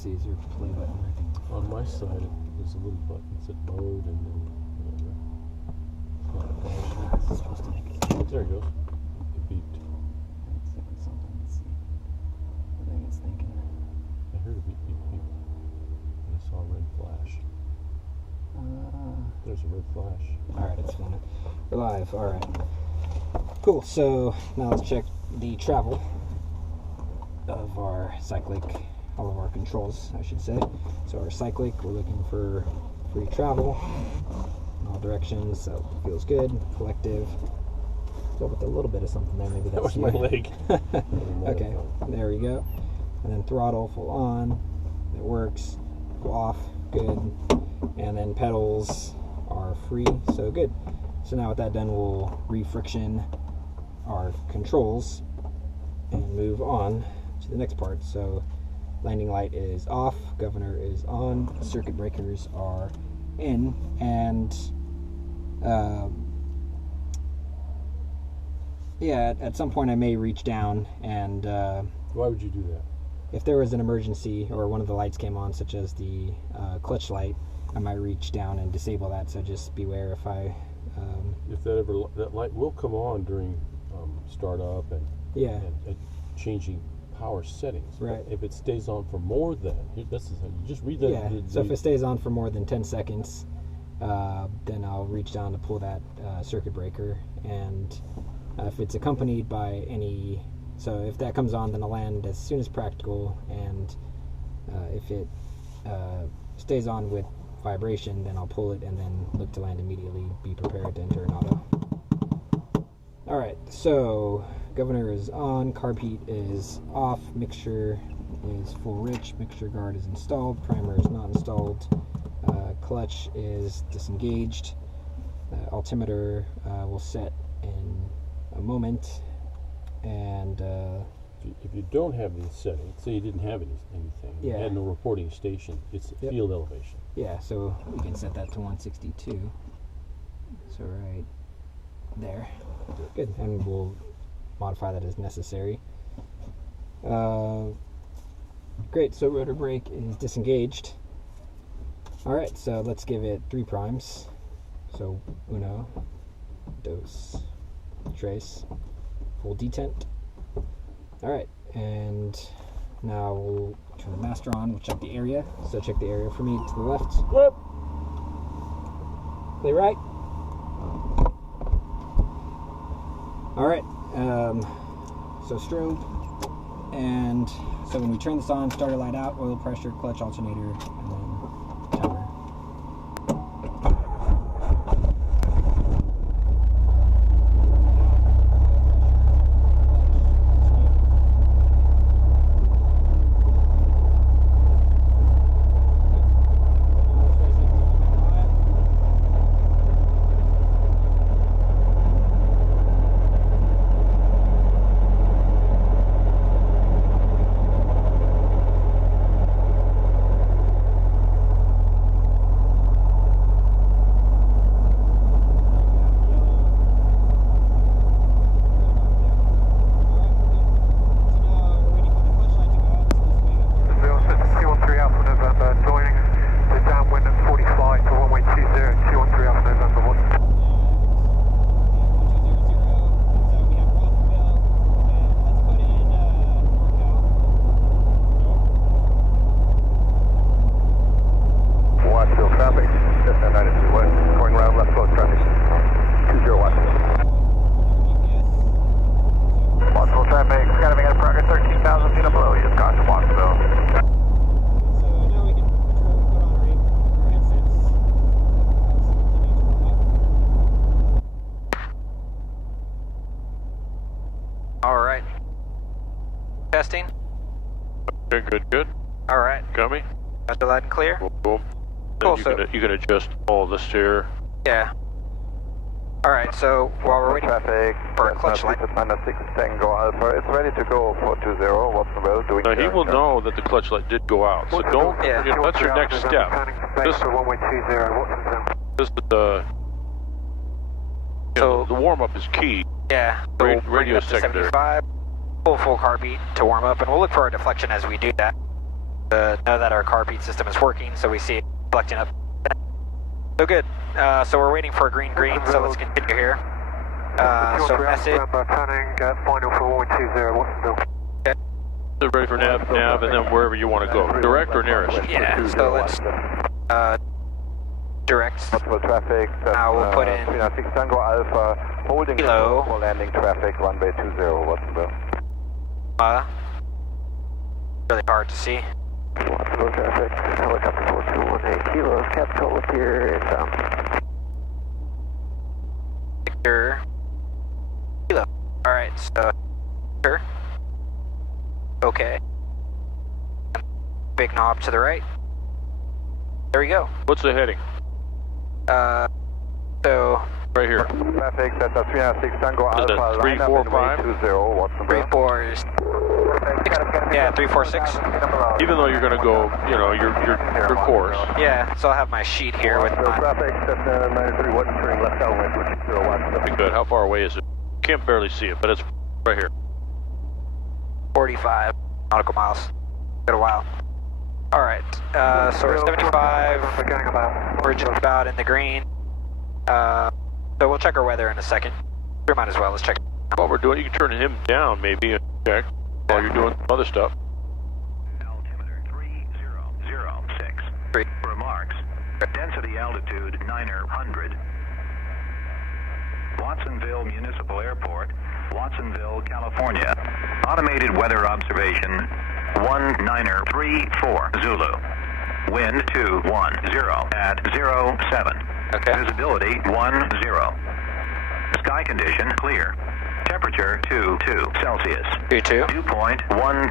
see, is there a play button? I think on my side, there's a little button that said mode and then whatever. this is supposed to make it. There it goes. It beeped. It's thinking something. Let's see. I think it's thinking. I heard a beep, beep, beep. And I saw a red flash. There's a red flash. Alright, it's fine. We're live. Alright. Cool. So now let's check the travel of our cyclic, all of our controls, I should say. So our cyclic, we're looking for free travel in all directions, so feels good. Collective, go with a little bit of something there, maybe That was my leg. Okay, there we go. And then throttle full on, it works. Go off, good. And then pedals are free, so good. So now with that done, we'll re-friction our controls and move on to the next part. So landing light is off, governor is on, circuit breakers are in, and yeah, at some point I may reach down and Why would you do that? if there was an emergency or one of the lights came on, such as the clutch light, I might reach down and disable that, so just beware if I If that light will come on during startup and changing power settings. Right. But if it stays on for more than, you just read that. Yeah, so if it stays on for more than 10 seconds, then I'll reach down to pull that circuit breaker, and if it's accompanied by any, so if that comes on, then I'll land as soon as practical, and if it stays on with vibration, then I'll pull it and then look to land immediately, be prepared to enter an auto. Alright, so governor is on, carb heat is off, mixture is full rich, mixture guard is installed, primer is not installed, clutch is disengaged, altimeter will set in a moment, and if you don't have these settings, say you didn't have anything, you had no reporting station, it's field elevation. Yeah, so we can set that to 162. So right there. Good, and we'll modify that as necessary. Great, so rotor brake is disengaged. Alright, so let's give it 3 primes. So uno, dos, tres, full detent. Alright, and now we'll turn the master on, we'll check the area. So check the area for me to the left. Whoop. Play right. Alright, so strobe, and so when we turn this on, starter light out, oil pressure, clutch, alternator, and then timer. Alright. Testing. Good. Alright. Gummy. Got the loud and clear? Boom. Cool, You can adjust all this here. Yeah. Alright, so while we're waiting traffic for a clutch light. -6 Tango Alpha, it's ready to go for 20. Watsonville doing. Now he will know that the clutch light did go out, so don't. Yeah. That's your next step. This is the. So the warm up is key. Yeah. So Radio we'll bring it up to secondary. 75. Full carb heat to warm up, and we'll look for a deflection as we do that. know that our car beat system is working, so we see it collecting up. So good. So we're waiting for a green, so let's continue here. So message. Turning final for 120, Watsonville. They're ready for nav, and then wherever you want to go. Direct or nearest? Yeah, so let's direct. Possible traffic. Now we'll put in 6 Tango Alpha, holding Kilo. for landing traffic, runway 20, Watsonville. Really hard to see. Watsonville traffic, helicopter 4218 kilos, Capitol here, it's Victor. Kilo. Alright, so Victor. Okay. Big knob to the right. There we go. What's the heading? So Right here. Traffic, that's a 306 Tango Is it Alpha, 345? 20, Watsonville. 346. Yeah, 346. Even though you're going to go, you know, your course. Yeah, so I'll have my sheet here with my. Traffic, that's 93 West turning left downwind, which is 0 Watsonville. Pretty good. How far away is it? Can't barely see it, but it's right here. 45 nautical miles. Been a while. All right, so we're 75. We're just about in the green. So we'll check our weather in a second. We might as well. Let's check. While we're doing, you can turn him down maybe and check while you're doing other stuff. Altimeter 3006. Three. Remarks. Density altitude 900. Watsonville Municipal Airport, Watsonville, California. Automated weather observation 1934 Zulu. Wind 210 at 07. Okay. Visibility 10. Sky condition clear. Temperature 22 Celsius. 22. Dew point 11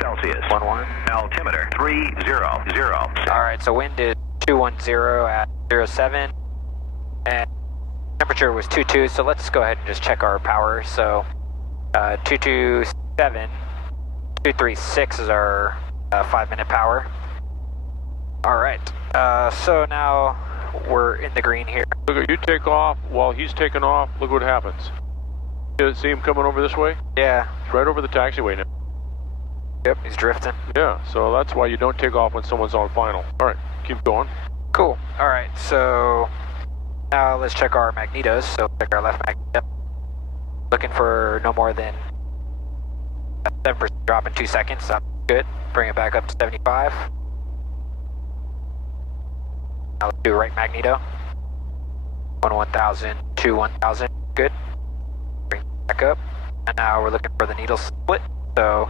Celsius. 11. Altimeter 3006. All right, so wind is 210 at 07, and temperature was 22. So let's go ahead and just check our power. So 227, 236 is our 5-minute power. All right. So now we're in the green here. Look at you take off while he's taking off. Look what happens. You see him coming over this way? Yeah. He's right over the taxiway now. Yep. He's drifting. Yeah, so that's why you don't take off when someone's on final. All right, keep going. Cool. All right. So now let's check our magnetos. So check our left magneto. Looking for no more than 7% drop in 2 seconds. So good. Bring it back up to 75. Now let's do right magneto. 1000, 1000. Good. Bring it back up. And now we're looking for the needle split. So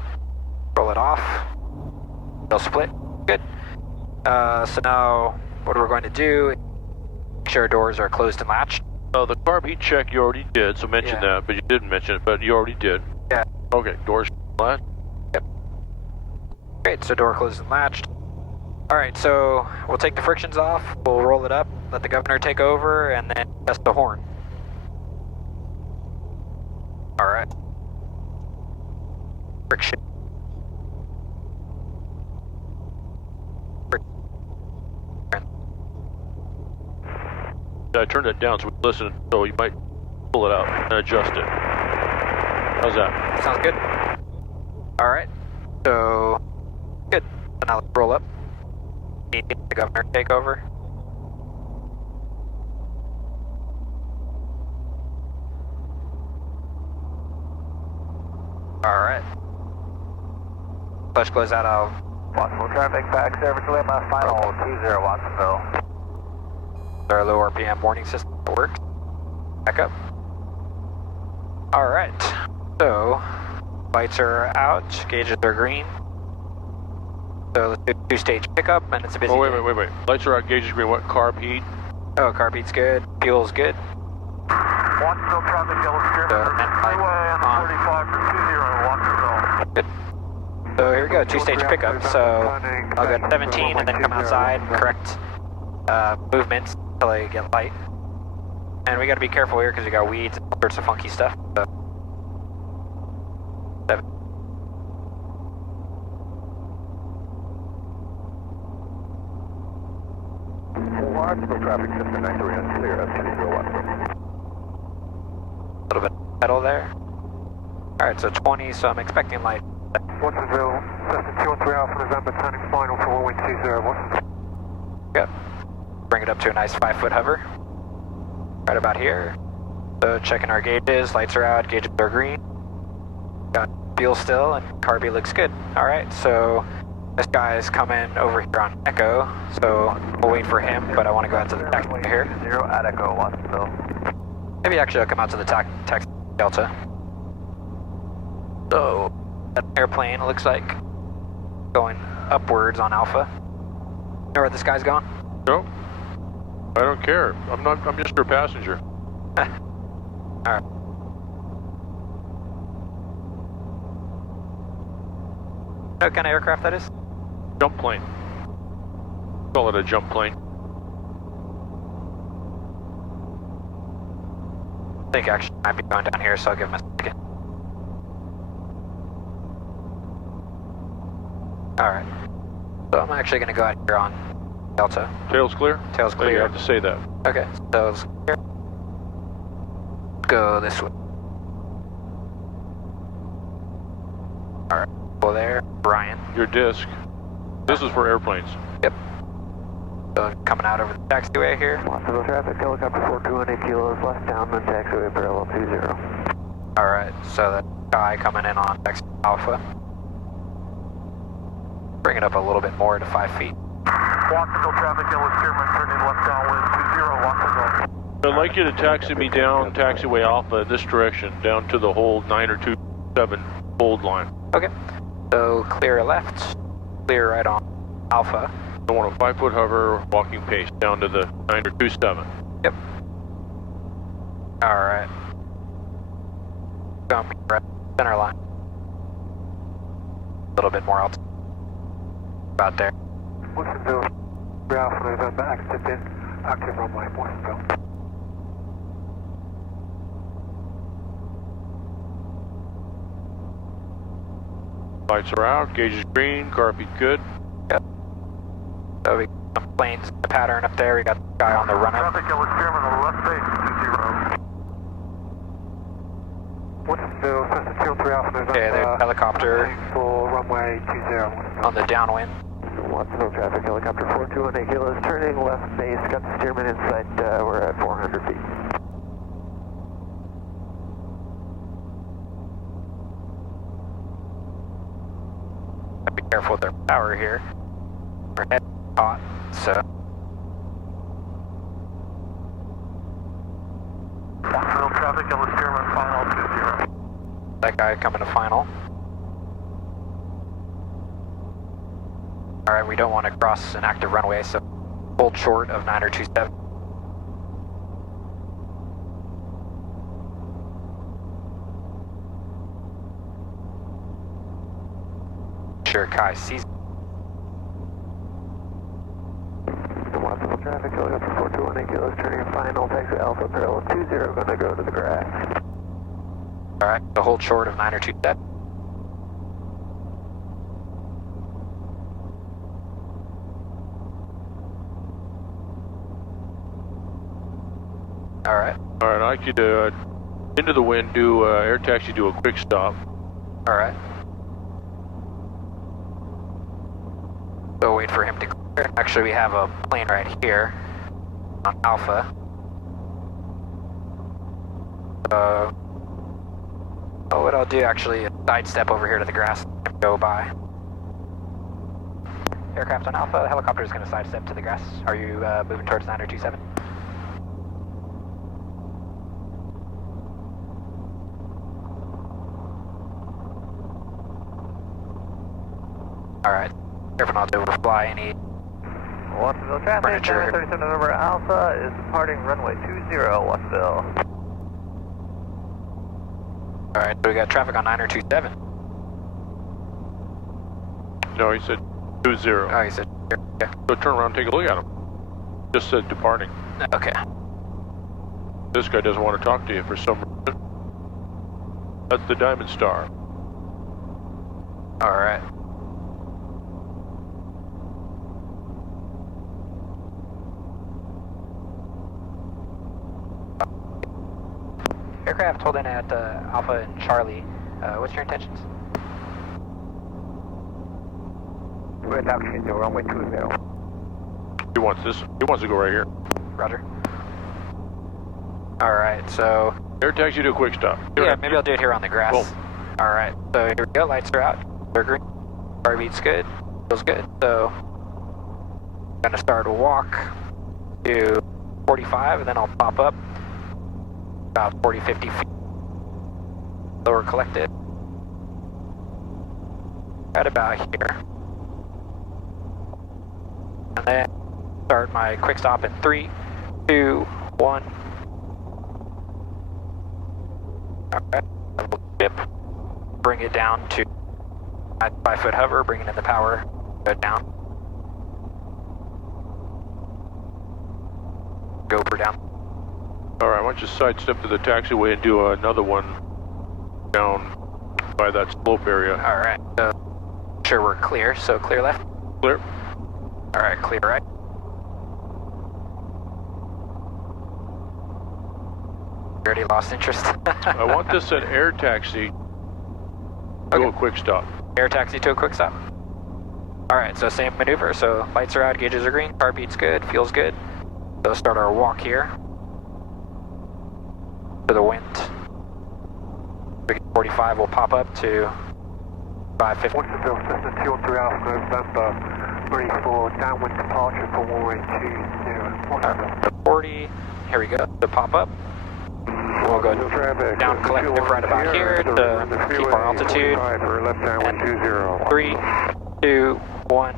roll it off. Needle split. Good. So now what we're going to do is make sure our doors are closed and latched. The carb heat check you already did, so mention that, but you didn't mention it, but you already did. Yeah. Okay, doors latched. Yep. Great, so door closed and latched. All right, so we'll take the frictions off, we'll roll it up, let the governor take over, and then test the horn. All right. Friction. I turned it down so we listen, so you might pull it out and adjust it. How's that? Sounds good. All right, so good. So now let's roll up. Need the governor to take over. All right. Clutch close out of Watsonville traffic, back service Lima, final 20 Watsonville. our low RPM warning system that works. Back up. All right. So lights are out, gauges are green. So let's do 2-stage pickup, and it's a busy. Oh, wait. day. Lights are out, gauges green. What? Carb heat? Oh, carb heat's good. Fuel's good. Watsonville traffic, yellow strip, freeway and 45 for 20 Watsonville. Good. So here we go, 2-stage pickup. So I'll go 17 and then come outside and correct movements until I get light. And we got to be careful here because we got weeds and all sorts of funky stuff. So 7. Watsonville traffic, system 93 and clear, that's 20 Watsonville. A little bit of pedal there. All right, so 20, so I'm expecting light. Watsonville, Cessna 213 Alpha November, turning final for runway 20, Watsonville. Yep. Bring it up to a nice 5-foot hover. Right about here. So checking our gauges, lights are out, gauges are green. Got fuel still, and carby looks good. Alright, so this guy is coming over here on Echo, so we'll wait for him, but I want to go out to the taxiway here. 0 at Echo, Watsonville. Maybe actually I'll come out to the taxi Delta. So, that airplane looks like going upwards on Alpha. You know where this guy's going? No, I don't care. I'm just your passenger. Alright. What kind of aircraft that is? Jump plane. Call it a jump plane. I think actually I might be going down here, so I'll give him a second. Alright. So I'm actually going to go out here on Delta. Tail's clear? Tail's Oh, you clear. have to say that. Okay, tail's clear. Go this way. Alright, go there. Brian. Your disc. This is for airplanes. Yep. So coming out over the taxiway here. Watsonville traffic, helicopter 4218 kilos, left downwind taxiway parallel 20. Alright, so that guy coming in on taxi Alpha. Bring it up a little bit more to 5 feet. Watsonville traffic, yellow steerman, turning left downwind 20, Watsonville. I'd like you to taxi me down taxiway Alpha in this direction, down to the hold 927 hold line. Okay. So clear left, clear right on Alpha. I want a 5-foot hover walking pace down to the 927. Yep. Alright. Going right center line. A little bit more altitude. About there. Watsonville, Alpha November, active in, active runway, Watsonville. Lights are out, gauge is green, carpet good. Yep. So we got some planes in the pattern up there. We got the guy on the run up. Traffic, yellow steerman, on the left base, 20. Watsonville, Cessna 213 Alpha November. Okay, there's helicopter for runway 20, Watsonville. on the downwind. Watsonville traffic, helicopter 4218 kilos, turning left base, got the steerman in sight, we're at 400 feet. Be careful with their power here. We're head hot, so. Watsonville traffic, yellow steerman, final 20. That guy coming to final. Alright, we don't want to cross an active runway, so hold short of 927. Sure Kai sees. Watsonville traffic, helicopter 4218 kilos, turning final, taxi Alpha parallel 20, gonna go to the grass. Alright, so hold short of 927. Alright. Alright, I'd like you to, into the wind, do air taxi, do a quick stop. Alright. So wait for him to clear. Actually, we have a plane right here on Alpha. So what I'll do actually is sidestep over here to the grass and go by. Aircraft on Alpha, the helicopter is going to sidestep to the grass. Are you moving towards 927? Alright, careful not to overfly any Watsonville traffic, furniture. 937 November Alpha is departing runway 20, Watsonville. Alright, so we got traffic on 927. No, he said 20. Oh, he said, yeah. So turn around and take a look at him. Just said departing. Okay. This guy doesn't want to talk to you for some reason. That's the Diamond Star. Alright. Aircraft holding at Alpha and Charlie. What's your intentions? We're adapting to runway 20. He wants this. He wants to go right here. Roger. Alright, so... Air taxi to a quick stop. Yeah, maybe I'll do it here on the grass. Boom. Alright, so here we go. Lights are out. They're green. Car beat's good. Feels good. So, I'm going to start a walk to 45, and then I'll pop up about 40, 50 feet. Lower collected. Right about here. And then start my quick stop in 3, 2, 1. Alright, dip. Bring it down to 5-foot hover, bringing in the power, go down. Go for down. Alright, why don't you sidestep to the taxiway and do another one down by that slope area. Alright, so sure we're clear, so clear left. Clear. Alright, clear right. Already lost interest. I want this at air taxi to a quick stop. Air taxi to a quick stop. Alright, so same maneuver, so lights are out, gauges are green, car beat's good, feels good. So start our walk here. To the wind. 45 will pop up to 550. Waterville, Cessna 213 Alpha November, ready for downwind departure for runway 20. 40, here we go, to pop up. We'll go down collective right about here to keep our altitude. And 3, 2, 1.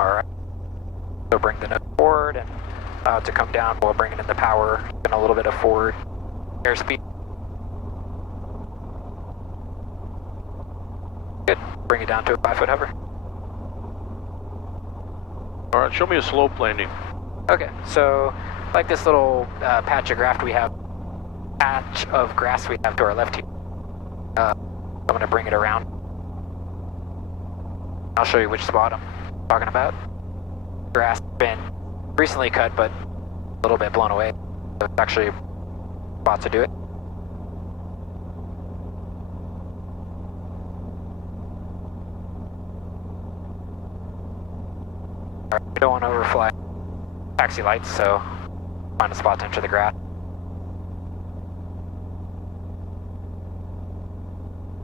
Alright. So bring the nose forward, and to come down, we'll bring it in the power and a little bit of forward airspeed. Good. Bring it down to a 5-foot hover. Alright, show me a slope landing. Okay, so like this little patch of grass we have to our left here. I'm going to bring it around. I'll show you which spot I'm talking about. Grass has been recently cut, but a little bit blown away. So it's actually a spot to do it. Alright, we don't want to overfly taxi lights, so find a spot to enter the grass.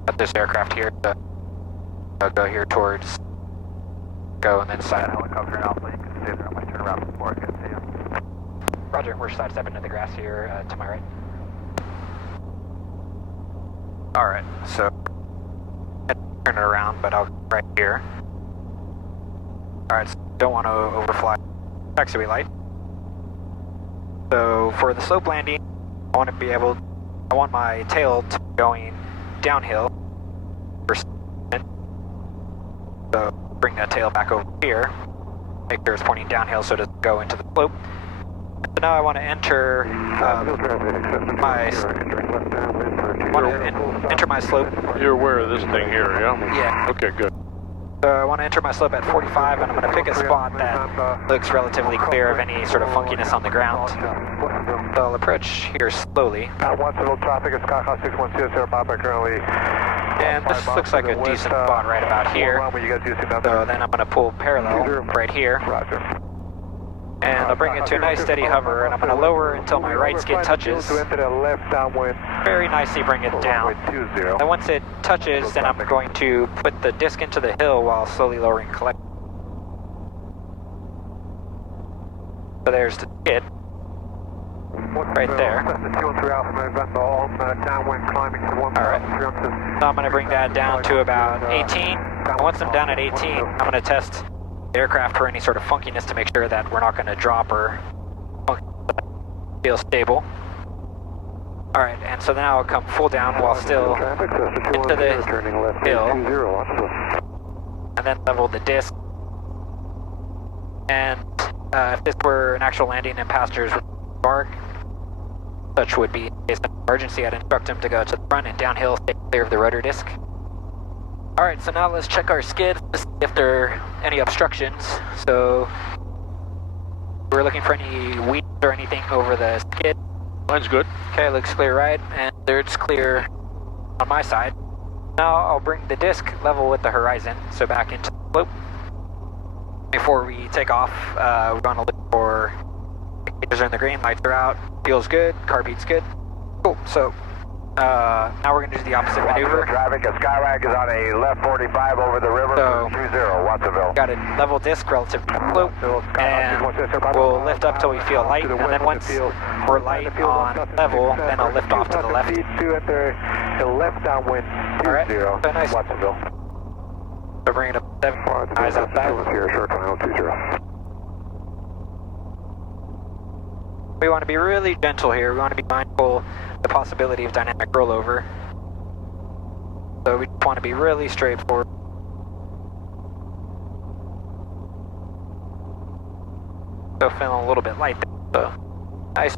Got this aircraft here, so I'll go here towards go and then side. Helicopter Alpha, you can stay there. I'm going to turn around before I get to you. Roger, we're sidestepping to the grass here to my right. Alright, so turn it around, but I'll go right here. Alright, so don't want to overfly taxiway light. So for the slope landing, I want my tail to be going downhill. So bring that tail back over here, make sure it's pointing downhill so it doesn't go into the slope. So now I want to enter my slope. You're aware of this thing here, yeah? Yeah. Okay, good. So I want to enter my slope at 45, and I'm going to pick a spot that looks relatively clear of any sort of funkiness on the ground. So I'll approach here slowly. Watsonville traffic is Skyhawk 610, Papa currently. And this looks like a decent spot right about here. So then I'm going to pull parallel right here. And I'll bring it to a nice steady hover, and I'm going to lower until my right skid touches. Very nicely bring it down. And once it touches, then I'm going to put the disc into the hill while slowly lowering collect. So there's the skid. Right there. Alright. So I'm going to bring that down to about 18. And once I'm down at 18, I'm going to test the aircraft for any sort of funkiness to make sure that we're not going to drop or feel stable. Alright, and so now I'll come full down while still into the hill. And then level the disc. And if this were an actual landing and passengers would embark, such would be in case of emergency, I'd instruct him to go to the front and downhill, stay clear of the rotor disc. Alright, so now let's check our skid to see if there are any obstructions. So we're looking for any weeds or anything over the skid. Mine's good. Okay, looks clear right, and it's clear on my side. Now I'll bring the disc level with the horizon, so back into the slope. Before we take off, we're going to look for indicators are in the green, lights are out, feels good, car beat's good. Cool, so now we're going to do the opposite maneuver. Traffic, a Skywag is on a left 45 over the river So, for 20, Watsonville. Got a level disc relative to the slope, and we'll lift up till we feel light, and then once we're light on level, then I'll lift off to the left. Left downwind, 20, Alright, so nice. Watsonville. So bring it up 7, eyes out back. We want to be really gentle here. We want to be mindful of the possibility of dynamic rollover. So we just want to be really straightforward. Still feeling a little bit light there, so nice.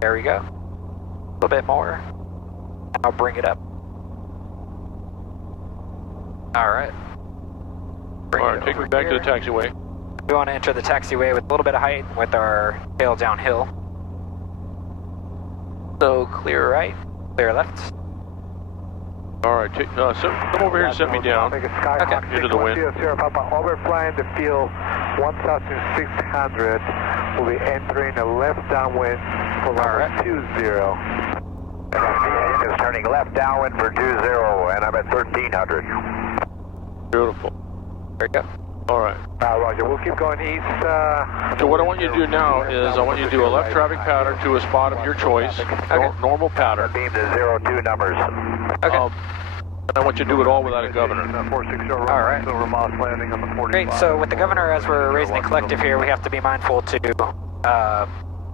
There we go. A little bit more. I'll bring it up. Alright. Alright, take me back to the taxiway. We want to enter the taxiway with a little bit of height with our tail downhill. So clear right, clear left. Alright, come over here and set me down into the wind. Overflying the field 1,600. We'll be entering a left downwind for runway 20. Is turning left downwind for 20, and I'm at 1,300. Beautiful. There you go. Alright. Roger, we'll keep going east. So what I want you to do now is I want you to do a left traffic pattern to a spot of your choice, normal pattern. Beam to 02 numbers. Okay. And I want you to do it all without a governor. Alright. Great, so with the governor, as we're raising the collective here, we have to be mindful to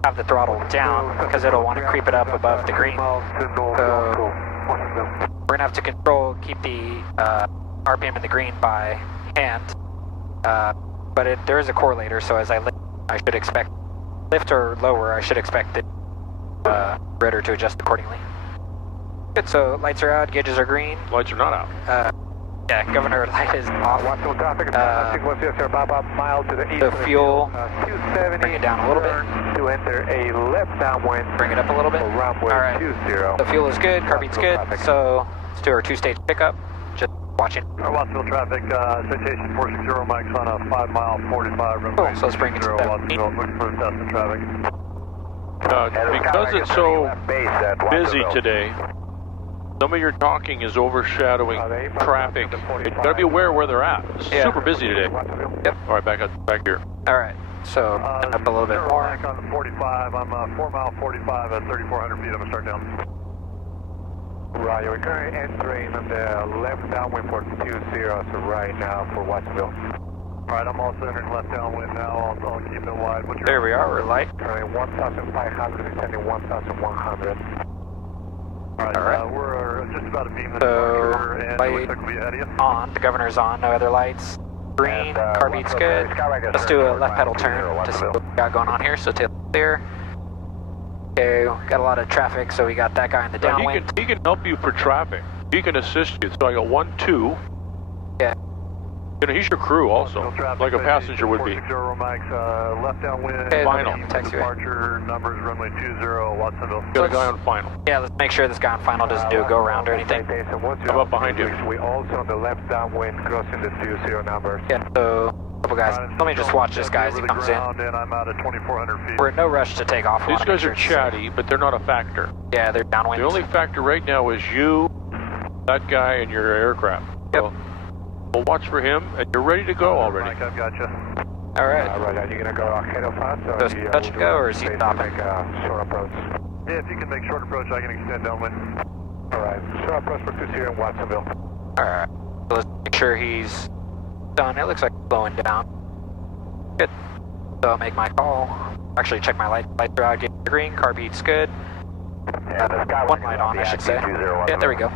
have the throttle down because it'll want to creep it up above the green. So we're going to have to keep the RPM in the green by hand. But there is a correlator, so as I lift, I should expect lift or lower, I should expect the rudder to adjust accordingly. Good, so lights are out, gauges are green. Lights are not out. Yeah, governor light is off. So fuel, bring it down a little bit. To enter a left downwind. Bring it up a little bit. Alright, the fuel is good, car beat's good, so let's do our 2-stage pickup. Just watching. Watsonville traffic, citation 460 mics on a 5 mile 45 runway. Cool, so let's bring it to Watsonville, looking for Tesla traffic. Because it's so busy today, some of your talking is overshadowing traffic. You gotta be aware where they're at. It's super busy today. Yep. Alright, back here. Alright, so up a little bit more. On the 45, I'm 4 mile 45 at 3,400 feet. I'm gonna start down. Roger, we're currently entering on the left downwind for 20, so right now for Watsonville. Alright, I'm also entering left downwind now. I'll keep it wide. There we are, we're light. Currently 1,500 and sending 1,100. Alright. We're just about to beam the departure, and it looks like we'll be ahead of you. On, the governor's on, no other lights. Green, car beat's good. Let's do a left pedal turn to see what we got going on here, so tail clear. Okay, got a lot of traffic, so we got that guy in the downwind. He can help you for traffic. He can assist you. So I got 1, 2. Yeah. You know, he's your crew also, like a passenger would be. Left downwind, final. Taxiway. Departure numbers runway 20, Watsonville. Got a guy on final. Yeah, let's make sure this guy on final doesn't do a go around or anything. How about behind you? We also on the left downwind crossing the 20 numbers. Yeah, so a couple guys. Let me just watch this guy as he comes in. And I'm out at 2,400 feet. We're in no rush to take off. These guys are chatty, but they're not a factor. Yeah, they're downwind. The only factor right now is you, that guy, and your aircraft. Yep. So we'll watch for him, and you're ready to go already. Mike, I've got you. Alright. Right, are you going to go ahead of us? Does he touch and go, or is he stopping? Short approach. Yeah, if you can make short approach, I can extend downwind. Alright, short approach for 20 in Watsonville. Alright, so let's make sure he's done. It looks like he's slowing down. Good. So I'll make my call. Actually, check my lights are out, get green, car beat's good. One light on, I should say. Yeah, there we go.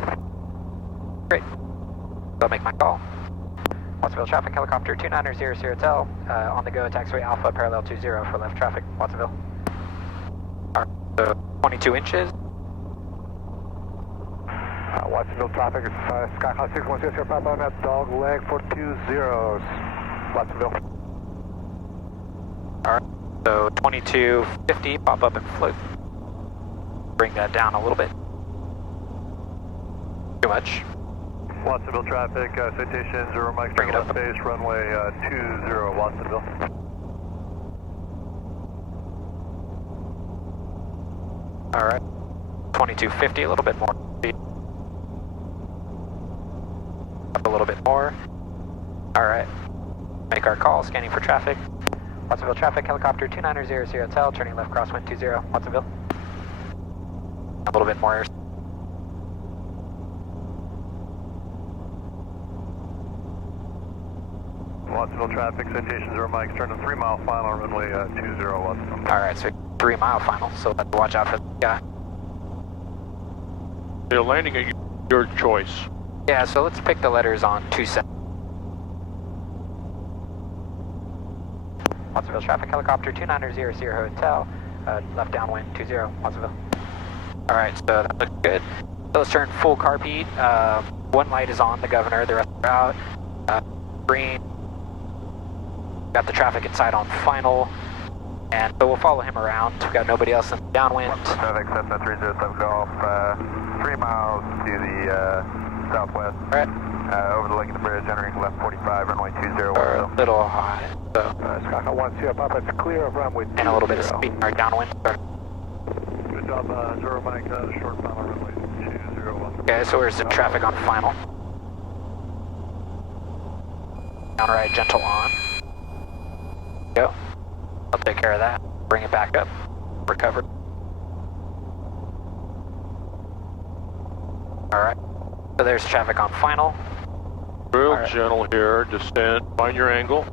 Great. So I'll make my call. Watsonville traffic, helicopter 2900 Tel, on the go, taxiway Alpha, parallel 20 for left traffic, Watsonville. Alright, so 22 inches. Watsonville traffic, Skyhawk 610 Papa on that dog leg for 20, Watsonville. Alright, so 2250, pop up and float. Bring that down a little bit. Too much. Watsonville traffic, citation 0 Mike, Bring it up. left base, runway 20, Watsonville. Alright. 2250, a little bit more speed. Up a little bit more. Alright. Make our call, scanning for traffic. Watsonville traffic, helicopter 2900 Hotel, turning left crosswind 20, Watsonville. A little bit more air. Watsonville traffic, citation 0 Mike, turn to 3 mile final, runway 20, Watsonville. Alright, so 3 mile final, so let's watch out for the guy. They're landing at your choice. Yeah, so let's pick the letters on 27. Watsonville traffic, helicopter 2900 Hotel, left downwind 20, Watsonville. Alright, so that looks good. So let's turn full carpet. One light is on, the governor, the rest are out. Green. Got the traffic inside on final. And so we'll follow him around. We've got nobody else in the downwind. Traffic, Cessna 307 Golf, 3 miles to the southwest. Alright. Over the lake of the bridge, entering left 45, runway 20. We're a little high, so. Skaka 1, up, it's clear of runway 20. And a little bit of speed right downwind. Good job, 0 Mike, short final, runway 20. Okay, so where's the traffic on final? Down right, gentle on. Go. I'll take care of that. Bring it back up. Recover. Alright. So there's traffic on final. Real gentle here, descend, find your angle.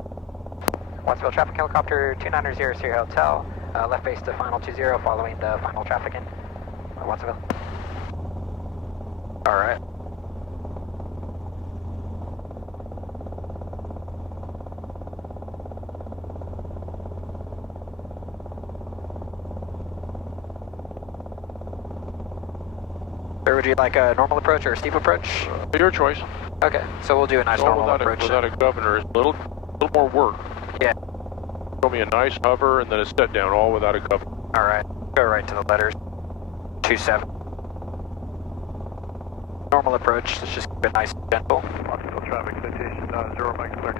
Watsonville traffic, helicopter 2900 Hotel, left base to final 20, following the final traffic in Watsonville. Alright. Or would you like a normal approach or a steep approach? Your choice. Okay, so we'll do a nice normal approach. Without a governor, it's a little more work. Yeah. Show me a nice hover and then a set down, all without a governor. Alright, go right to the letters. 27. Normal approach, let's just keep it nice and gentle. Watsonville traffic, citation 0 Mike, clear.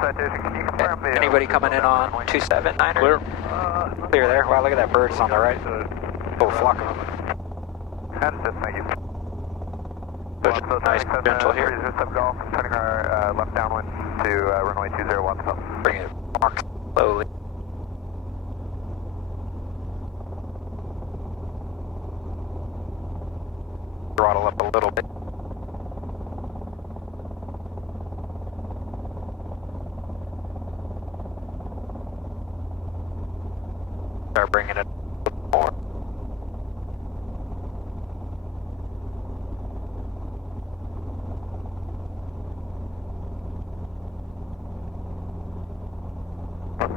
Citation, can you confirm the... Anybody coming in on 279? Clear. Clear there. Wow, look at that bird, it's on the right. Full flock of them. Thank you. So just nice and gentle here. Golf, turning our left downwind to runway 20, Watsonville. Bring it mark slowly. Throttle up a little bit. Start bringing it more.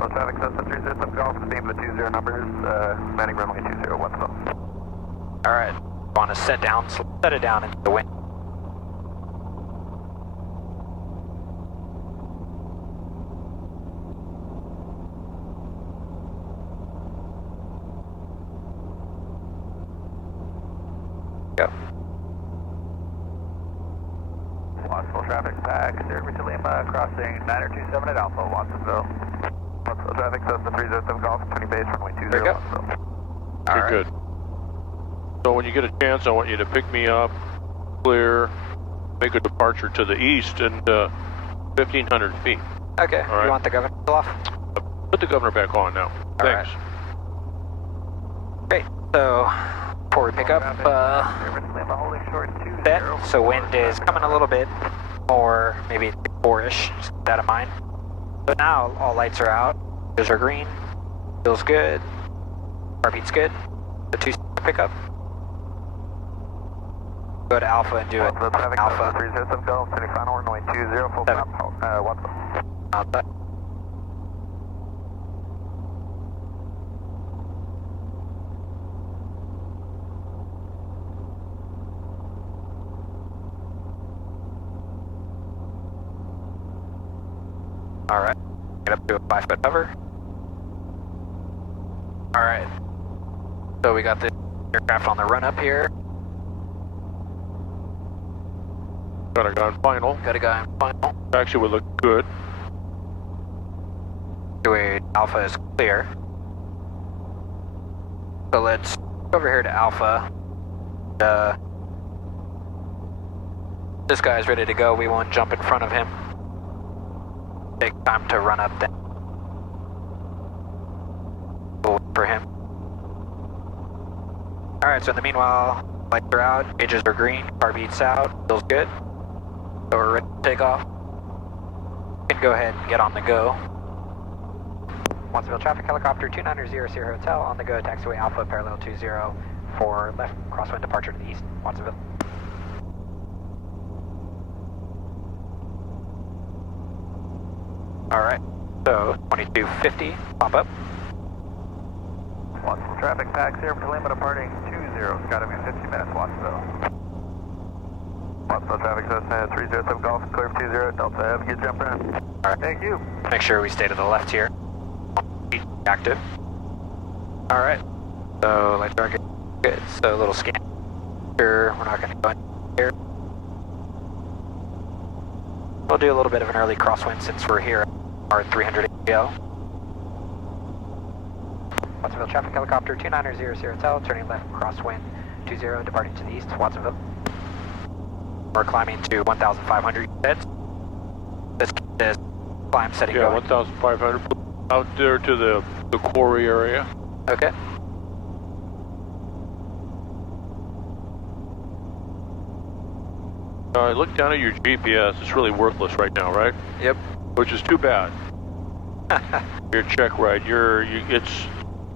Traffic, Cessna 307 Golf, steam the 20 numbers, landing runway 20, Watsonville. Alright, want to set down, so set it down into the wind. Go. Watsonville traffic, Derby to Lima, crossing 927 at Alpha, Watsonville. Watsonville traffic, Cessna 307 Golf, 20 base, runway 20, There you go. Watsonville. Okay, good. So when you get a chance, I want you to pick me up, clear, make a departure to the east and 1,500 feet. Okay, All right. you want the governor still off? Put the governor back on now. Thanks. Right. Great, so before we pick up, set, so wind is coming a little bit more, maybe 4-ish, just keep that in mind. But now all lights are out, those are green, feels good, heartbeat's good, the 2 pickup. Go to Alpha and do it. Alpha. 307 Golf, turning final runway 20, full stop, Watsonville. Outside. Alright, get up to a 5-foot cover. Alright, so we got the aircraft on the run up here. Got a guy on final. Got a guy on final. Actually would look good. Taxiway Alpha is clear. So let's go over here to Alpha. This guy's ready to go. We won't jump in front of him. Take time to run up then. We'll wait for him. Alright, so in the meanwhile, lights are out, gauges are green, car beats out, feels good. So we're ready to take off. We can go ahead and get on the go. Watsonville traffic helicopter 2900 Hotel on the go, taxiway Alpha parallel 20 for left crosswind departure to the east, Watsonville. Alright, so 2250, pop up. Watsonville traffic, taxi here for Lima departing 20, it's got to be 50 minutes, Watsonville. Watsonville traffic, Cessna 307 Golf, clear for 20, Delta, have a good jump in. Alright, thank you. Make sure we stay to the left here. Active. Alright, so lights are good, so a little scan. Sure, we're not going to go in here. We'll do a little bit of an early crosswind since we're here at our 300 APL. Watsonville traffic helicopter 2900 Hotel, turning left crosswind 20, departing to the east, Watsonville. We're climbing to 1,500 beds. Let's keep this climb setting going. 1,500 out there to the quarry area. Okay. Look down at your GPS. It's really worthless right now, right? Yep. Which is too bad. Your check ride. You're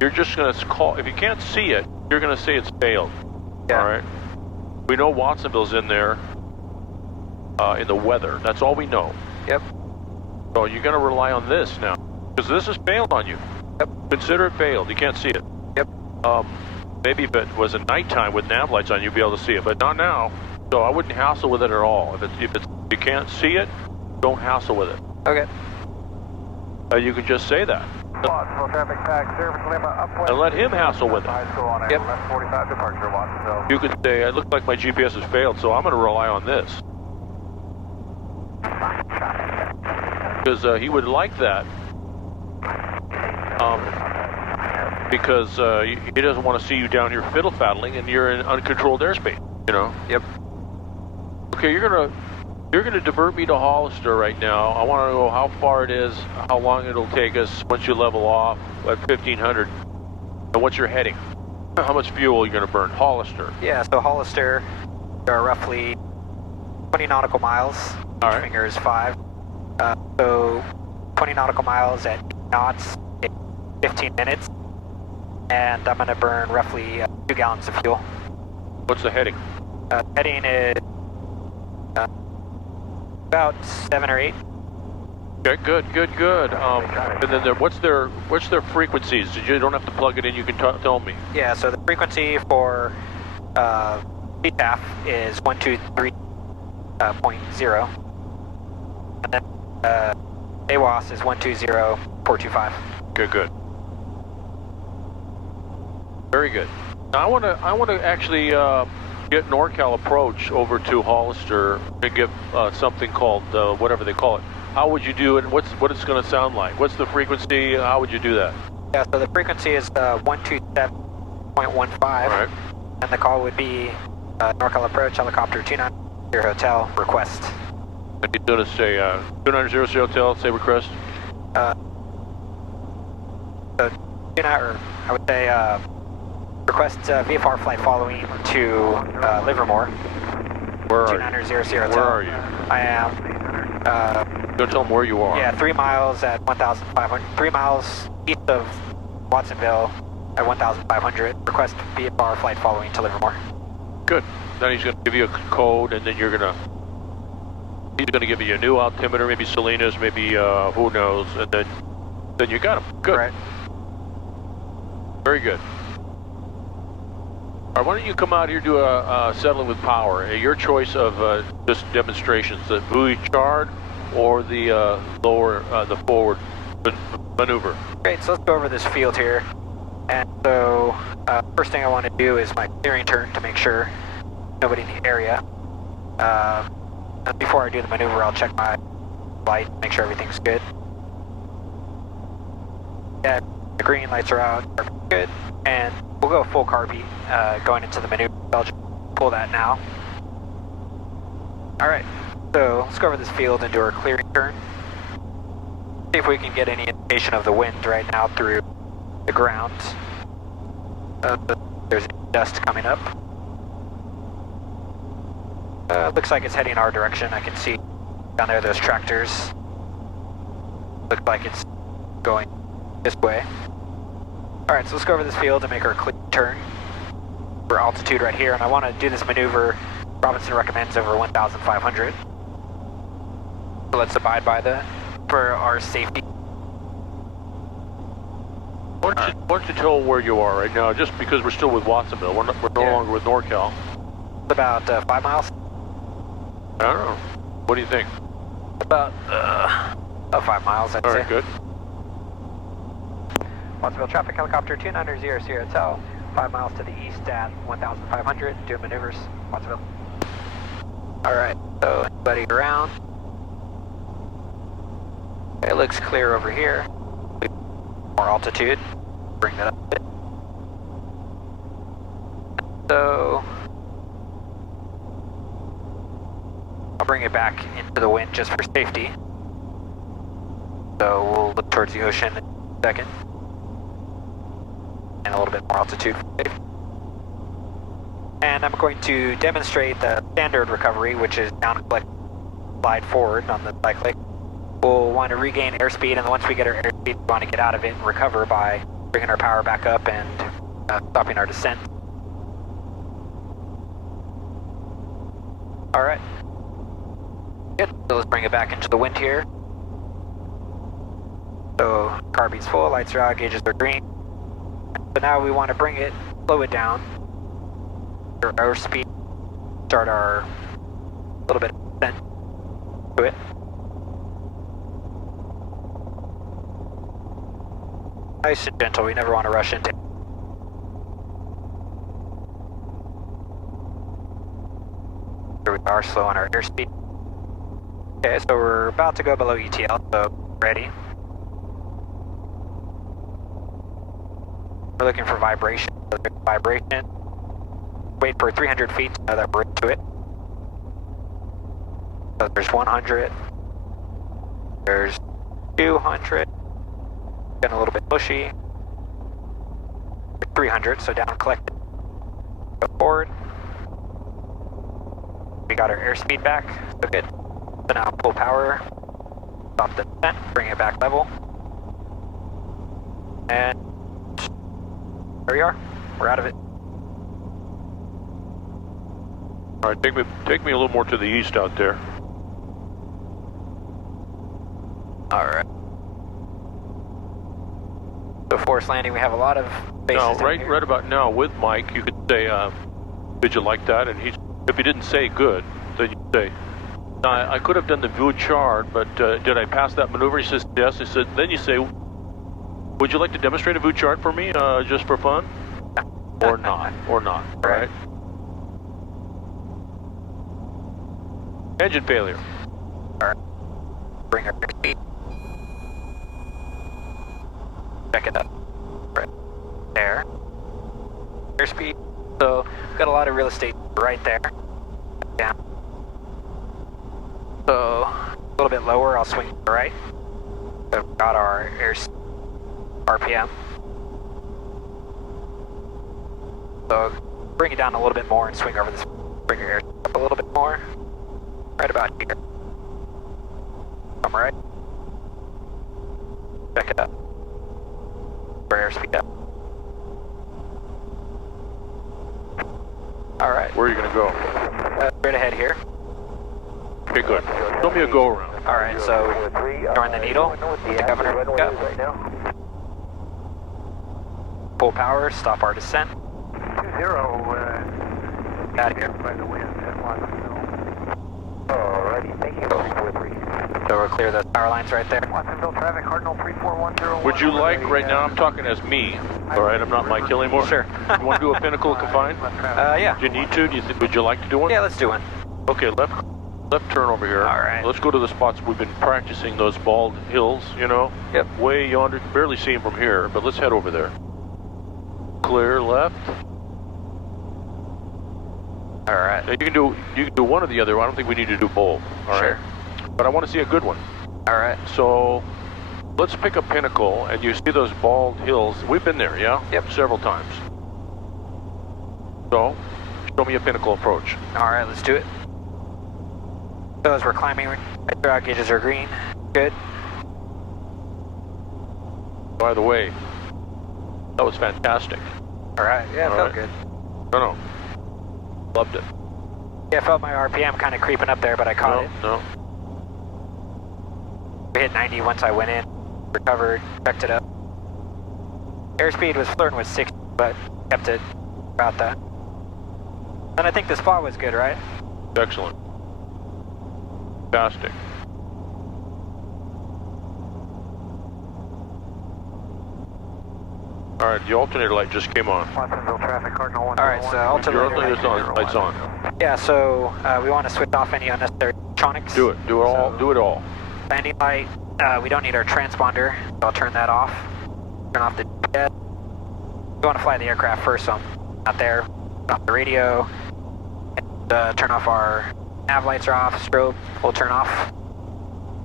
just gonna call. If you can't see it, you're gonna say it's failed. Yeah. All right. We know Watsonville's in there. In the weather. That's all we know. Yep. So you're gonna rely on this now, because this has failed on you. Yep. Consider it failed. You can't see it. Yep. Maybe if it was at nighttime with nav lights on, you'd be able to see it, but not now. So I wouldn't hassle with it at all. If you can't see it, don't hassle with it. Okay. You can just say that. Watsonville traffic, taxi service Lima upwind. And let him hassle with it. High school on a Yep. left 45 departure, Watsonville. You could say, it looks like my GPS has failed, so I'm going to rely on this. Because he would like that. Because he doesn't want to see you down here fiddle faddling and you're in uncontrolled airspace, you know? Yep. Okay, you're gonna divert me to Hollister right now. I want to know how far it is, how long it'll take us once you level off at 1500, and what's your heading? How much fuel are you gonna burn? Hollister. Yeah, so Hollister are roughly 20 nautical miles. All Each right. finger is 5. So 20 nautical miles at knots, 15 minutes. And I'm gonna burn roughly 2 gallons of fuel. What's the heading? Heading is about 7 or 8. Okay, good. And then what's their frequencies? You don't have to plug it in. You can tell me. Yeah, so the frequency for CFI is 123.0, and then AWOS is 120.425. Good. Very good. Now I want to actually get NorCal approach over to Hollister and give something called whatever they call it. How would you do it? What it's going to sound like? What's the frequency? How would you do that? Yeah, so the frequency is 127.15, Right. and the call would be NorCal approach helicopter 290 hotel request. And he's going to say 290 hotel. Say request. So I would say request VFR flight following to Livermore. Where are 2900 hotel. Where are you? I am. Don't tell them where you are. Yeah, 3 miles at 1,500. 3 miles east of Watsonville at 1,500. Request VFR flight following to Livermore. Good. Then he's going to give you a code, and then he's going to give you a new altimeter, maybe Salinas, maybe who knows, and then you got him. Good. Right. Very good. All right, why don't you come out here do a settling with power? Your choice of just demonstrations, the buoy chart or the the forward maneuver. Great, so let's go over this field here. And so, first thing I want to do is my steering turn to make sure nobody in the area. Before I do the maneuver, I'll check my light, make sure everything's good. Yeah, the green lights are out, good. And we'll go full carby going into the maneuver. I'll just pull that now. Alright, so let's go over this field and do our clearing turn. See if we can get any indication of the wind right now through the ground. There's dust coming up. Looks like it's heading our direction. I can see down there those tractors. Looks like it's going this way. Alright, so let's go over this field and make our clear turn for altitude right here. And I want to do this maneuver Robinson recommends over 1,500. So let's abide by that for our safety. Why don't you tell where you are right now, just because we're still with Watsonville. We're no longer with NorCal. About 5 miles. I don't know. What do you think? About 5 miles, I'd say. All right, good. Watsonville traffic helicopter 2900 Sierra Hotel, 5 miles to the east at 1,500, doing maneuvers, Watsonville. Alright, so anybody around? It looks clear over here. More altitude, bring that up a bit. So, I'll bring it back into the wind just for safety. So we'll look towards the ocean in a second. And a little bit more altitude for safety. And I'm going to demonstrate the standard recovery, which is down and collect, slide forward on the cyclic. We'll want to regain airspeed, and once we get our airspeed, we want to get out of it and recover by bringing our power back up and stopping our descent. Alright. Good, so let's bring it back into the wind here. So, carby's full, lights are out, gauges are green. So now we want to bring it, slow it down. Our speed, start our little bit of descent to it. Nice and gentle, we never want to rush into it. Here we are, slow on our airspeed. Okay, so we're about to go below ETL, so ready. We're looking for vibration, so there's vibration. Wait for 300 feet to know that we're into it. So there's 100. There's 200. Getting a little bit bushy. 300, so down collected. Go forward. We got our airspeed back, so good. So now pull power, stop the descent, bring it back level. And there we are. We're out of it. All right, take me a little more to the east out there. All right. So forced landing, we have a lot of bases No, right about now with Mike, you could say, did you like that? And if he didn't say good, then you say, I could have done the view chart, but did I pass that maneuver? He says yes. He said, then you say, would you like to demonstrate a view chart for me, just for fun? Or not, or not, all right? Engine failure. Alright. Bring our speed. Check it up. Right there. Airspeed. So we've got a lot of real estate right there. Down. So a little bit lower, I'll swing to the right. So we've got our air RPM. So bring it down a little bit more and swing over this. Bring your air up a little bit more. Right about here. Come right. Check it up. For airspeed up. Alright. Where are you going to go? Straight ahead here. Okay, good. Show me a go around. Alright, so join the needle. With the governor up. Full power, stop our descent. 20, Out of here. by the wind at Watsonville. Alrighty, thank you. So we'll clear those power lines right there. Watsonville traffic, Cardinal 34101. Would you like, right now, I'm talking as me, all right, I'm not Mike Hill anymore. Sure. You want to do a Pinnacle confined? Yeah. Do you need to? Would you like to do one? Yeah, let's do one. Okay, left left turn over here. All right. Let's go to the spots we've been practicing, those bald hills, you know? Yep. Way yonder, you can barely see them from here, but let's head over there. Clear left. All right. Now you can do one or the other. I don't think we need to do both. All Sure. right. But I want to see a good one. All right. So let's pick a Pinnacle, and you see those bald hills. We've been there, yeah? Yep. Several times. So show me a Pinnacle approach. All right, let's do it. So as we're climbing, our gauges are green. Good. By the way, that was fantastic. All right. Yeah, it All felt right. good. No. Loved it. Yeah, I felt my RPM kind of creeping up there, but I caught it. No. We hit 90 once I went in, recovered, checked it up. Airspeed was flirting with 60, but kept it about that. And I think the spot was good, right? Excellent. Fantastic. All right, the alternator light just came on. Watsonville traffic, Cardinal 101. All right, so Your alternator alternator's on. Lights on. Yeah, so we want to switch off any unnecessary electronics. Do it. Do it all. So, Do it all. landing light, we don't need our transponder, so I'll turn that off. Turn off the jet. We want to fly the aircraft first, so I'm not there. Turn off the radio. And, turn off our nav lights are off, strobe will turn off.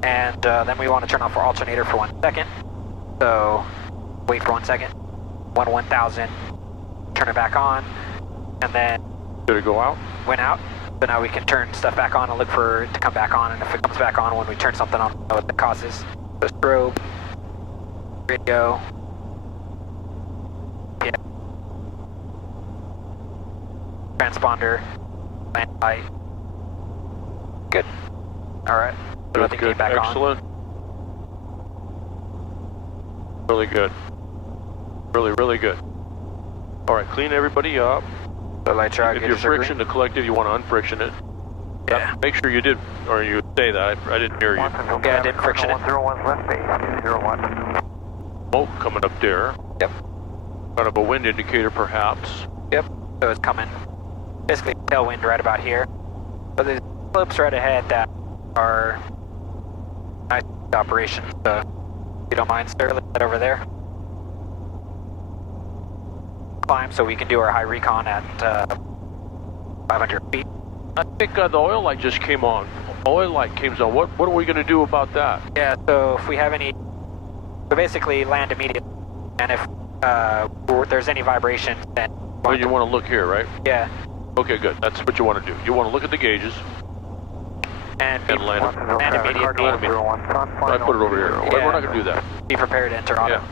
And then we want to turn off our alternator for 1 second. So wait for 1 second. 1000. Turn it back on. And then Did it go out? went out. So now we can turn stuff back on and look for it to come back on. And if it comes back on when we turn something on, we'll know what the cause is. So strobe, radio, yeah, transponder, land light. Good. All right. So nothing came back on. Excellent. Really good. Really good. All right, clean everybody up. The lights are If you're friction to collective, you want to unfriction it. Yeah. Make sure you did, or you say that. I didn't hear you. Yeah, I did friction it. 101 left base, 01. Smoke coming up there. Yep. Kind of a wind indicator, perhaps. Yep. So it's coming. Basically tailwind right about here. But there's slopes right ahead that are nice operations. So if you don't mind, sir, let's head over there. Climb so we can do our high recon at 500 feet. I think the oil light just came on. Oil light came on. What are we going to do about that? Yeah, so if we have any, so basically land immediately, and if there's any vibration, then Well, you want to look here, right? yeah, Okay, good. That's what you want to do. You want to look at the gauges and and land them. land immediately. I put it over here. Yeah. We're not going to do that. Be prepared to enter auto. Yeah.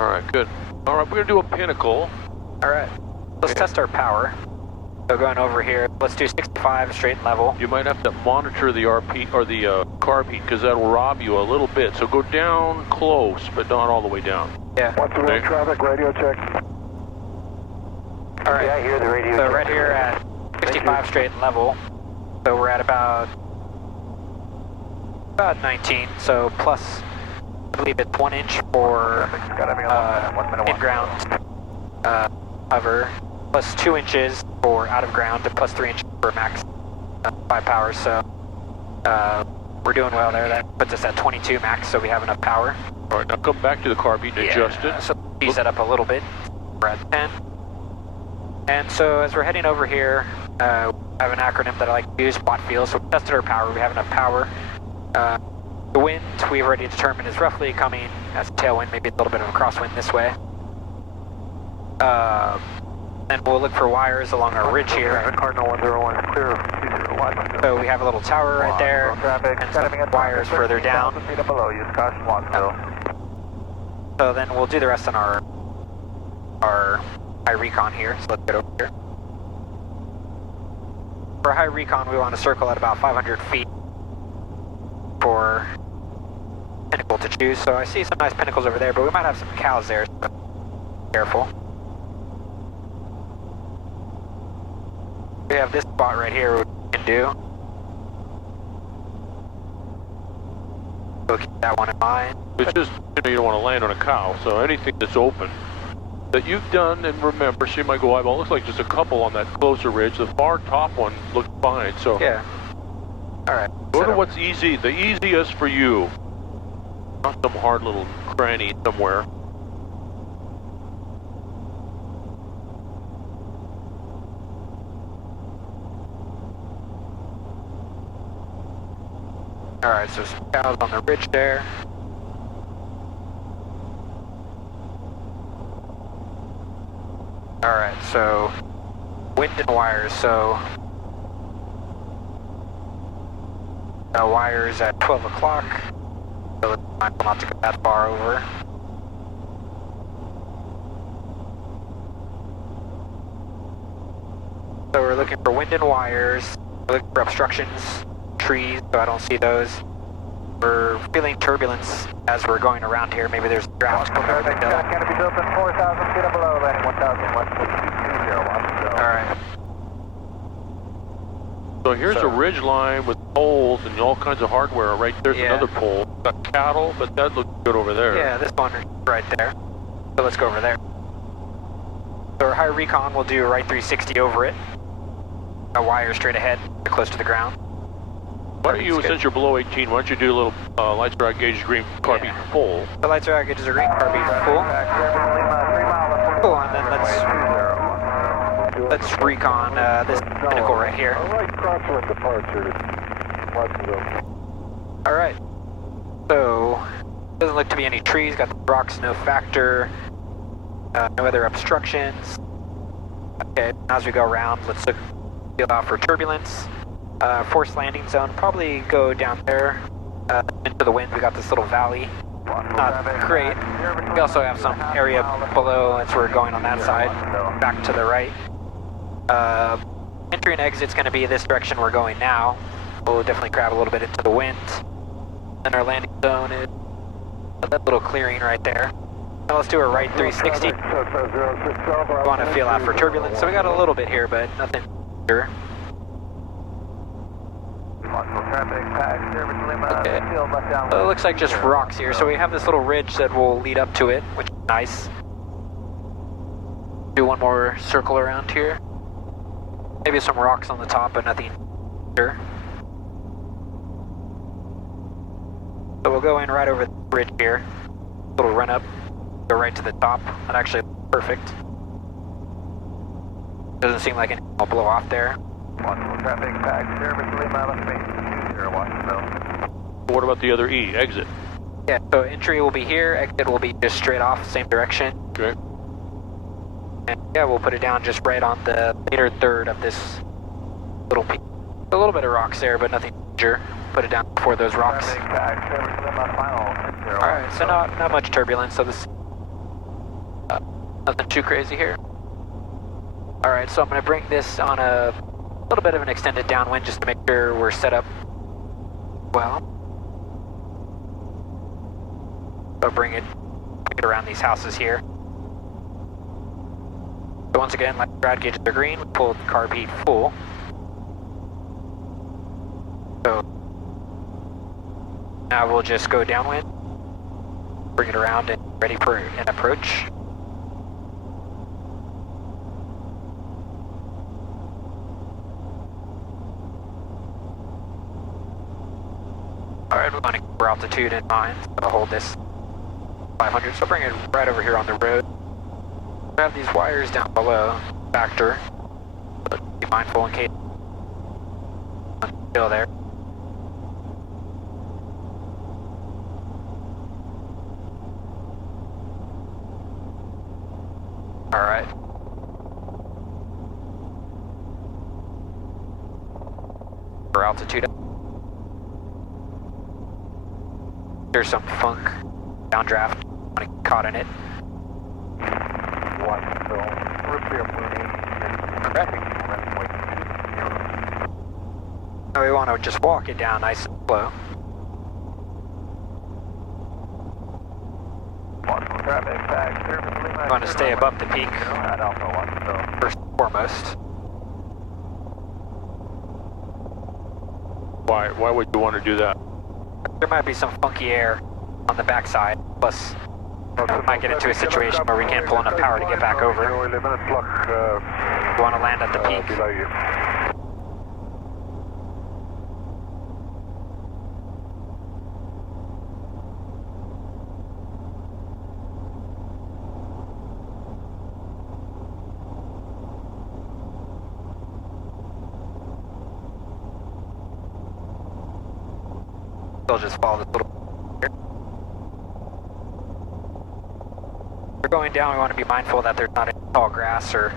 All right, good. All right, we're going to do a Pinnacle. All right, let's Okay. test our power. So going over here, let's do 65 straight and level. You might have to monitor the RP or the carb heat because that'll rob you a little bit. So go down close, but not all the way down. Yeah. Okay. traffic, radio check. All right. Yeah, I hear the radio So check. right here at 65 straight and level. So we're at about 19. So plus, I believe it's 1 inch for in-ground hover, plus 2 inches for out of ground, and plus 3 inches for max 5 power. So we're doing well there. That puts us at 22 max, so we have enough power. All right, now come back to the carb heat and adjust it. So ease that up a little bit. We're at 10. And so as we're heading over here, I have an acronym that I like to use, spot field. So we tested our power. We have enough power. The wind we've already determined is roughly coming as a tailwind, maybe a little bit of a crosswind this way. Then we'll look for wires along our ridge here. Cardinal 101 clear 201. So we have a little tower right there, and some wires further down. Feet below, use caution, Watsonville. So then we'll do the rest on our high recon here. So let's get over here. For high recon, we want to circle at about 500 feet for Pinnacle to choose. So I see some nice Pinnacles over there, but we might have some cows there, so be careful. We have this spot right here, which we can do. We'll keep that one in mind. It's just, you don't want to land on a cow, so anything that's open, that you've done and remember, see my go eyeball, looks like just a couple on that closer ridge. The far top one looks fine, so. Yeah. All right. Go to what's easy, the easiest for you. Not some hard little cranny somewhere. All right, so some cows on the ridge there. All right, so wind and wires. So wires at 12 o'clock. So it's mindful not to go that far over. So we're looking for wind and wires. We're looking for obstructions, trees, so I don't see those. We're feeling turbulence as we're going around here. Maybe there's drafts coming over the hill. Canopy built in 4,000 feet or below, landing 1,000 west of 220. Alright. So here's a ridge line with poles and all kinds of hardware. Right there's another pole. Got cattle, but that looks good over there. Yeah, this one right there. So let's go over there. So our high recon will do right 360 over it. A wire straight ahead, close to the ground. Why don't you, since you're below 18, why don't you do a little lights are out gauges green, carbine full? The lights are out gauges are green, carbine full. Cool, and then let's recon this Pinnacle right here. Alright, crosswind departure. Alright. So, doesn't look to be any trees, got the rocks, no factor, no other obstructions. Okay, as we go around, let's feel out for turbulence. Forced landing zone, probably go down there into the wind. We got this little valley, not great. We also have some area below, that's where we're going on that side, back to the right. Entry and exit's going to be this direction we're going now. We'll definitely grab a little bit into the wind. And our landing zone is that little clearing right there. Now let's do a right 360. We want to feel out for turbulence, so we got a little bit here, but nothing sure. Okay. So it looks like just rocks here, so we have this little ridge that will lead up to it, which is nice. Do one more circle around here. Maybe some rocks on the top, but nothing sure. So we'll go in right over the bridge here. Little run up, go right to the top. That actually looks perfect. Doesn't seem like anything will blow off there. Traffic pack, service Lima, space 20, What about the other E, exit? Yeah, so entry will be here, exit will be just straight off, same direction. Okay. And yeah, we'll put it down just right on the later third of this little piece. A little bit of rocks there, but nothing major. Put it down before those rocks. Alright, so not much turbulence, so this nothing too crazy here. Alright, so I'm going to bring this on a little bit of an extended downwind just to make sure we're set up well. So bring it around these houses here. So once again, like rad gauges are green, we pulled carb heat full. So now we'll just go downwind, bring it around and ready for an approach. Alright, we want to keep our altitude in mind, so I'll hold this 500, so bring it right over here on the road. We have these wires down below, factor, but be mindful in case still there. Alright. For altitude. There's some funk, downdraft, want to get caught in it. Now we want to just walk it down nice and slow. We want to stay above the peak, first and foremost. Why would you want to do that? There might be some funky air on the backside, plus might get into a situation where we can't pull enough power to get back over. We want to land at the peak. Below you. They'll just follow this little. We're going down. We want to be mindful that there's not any tall grass or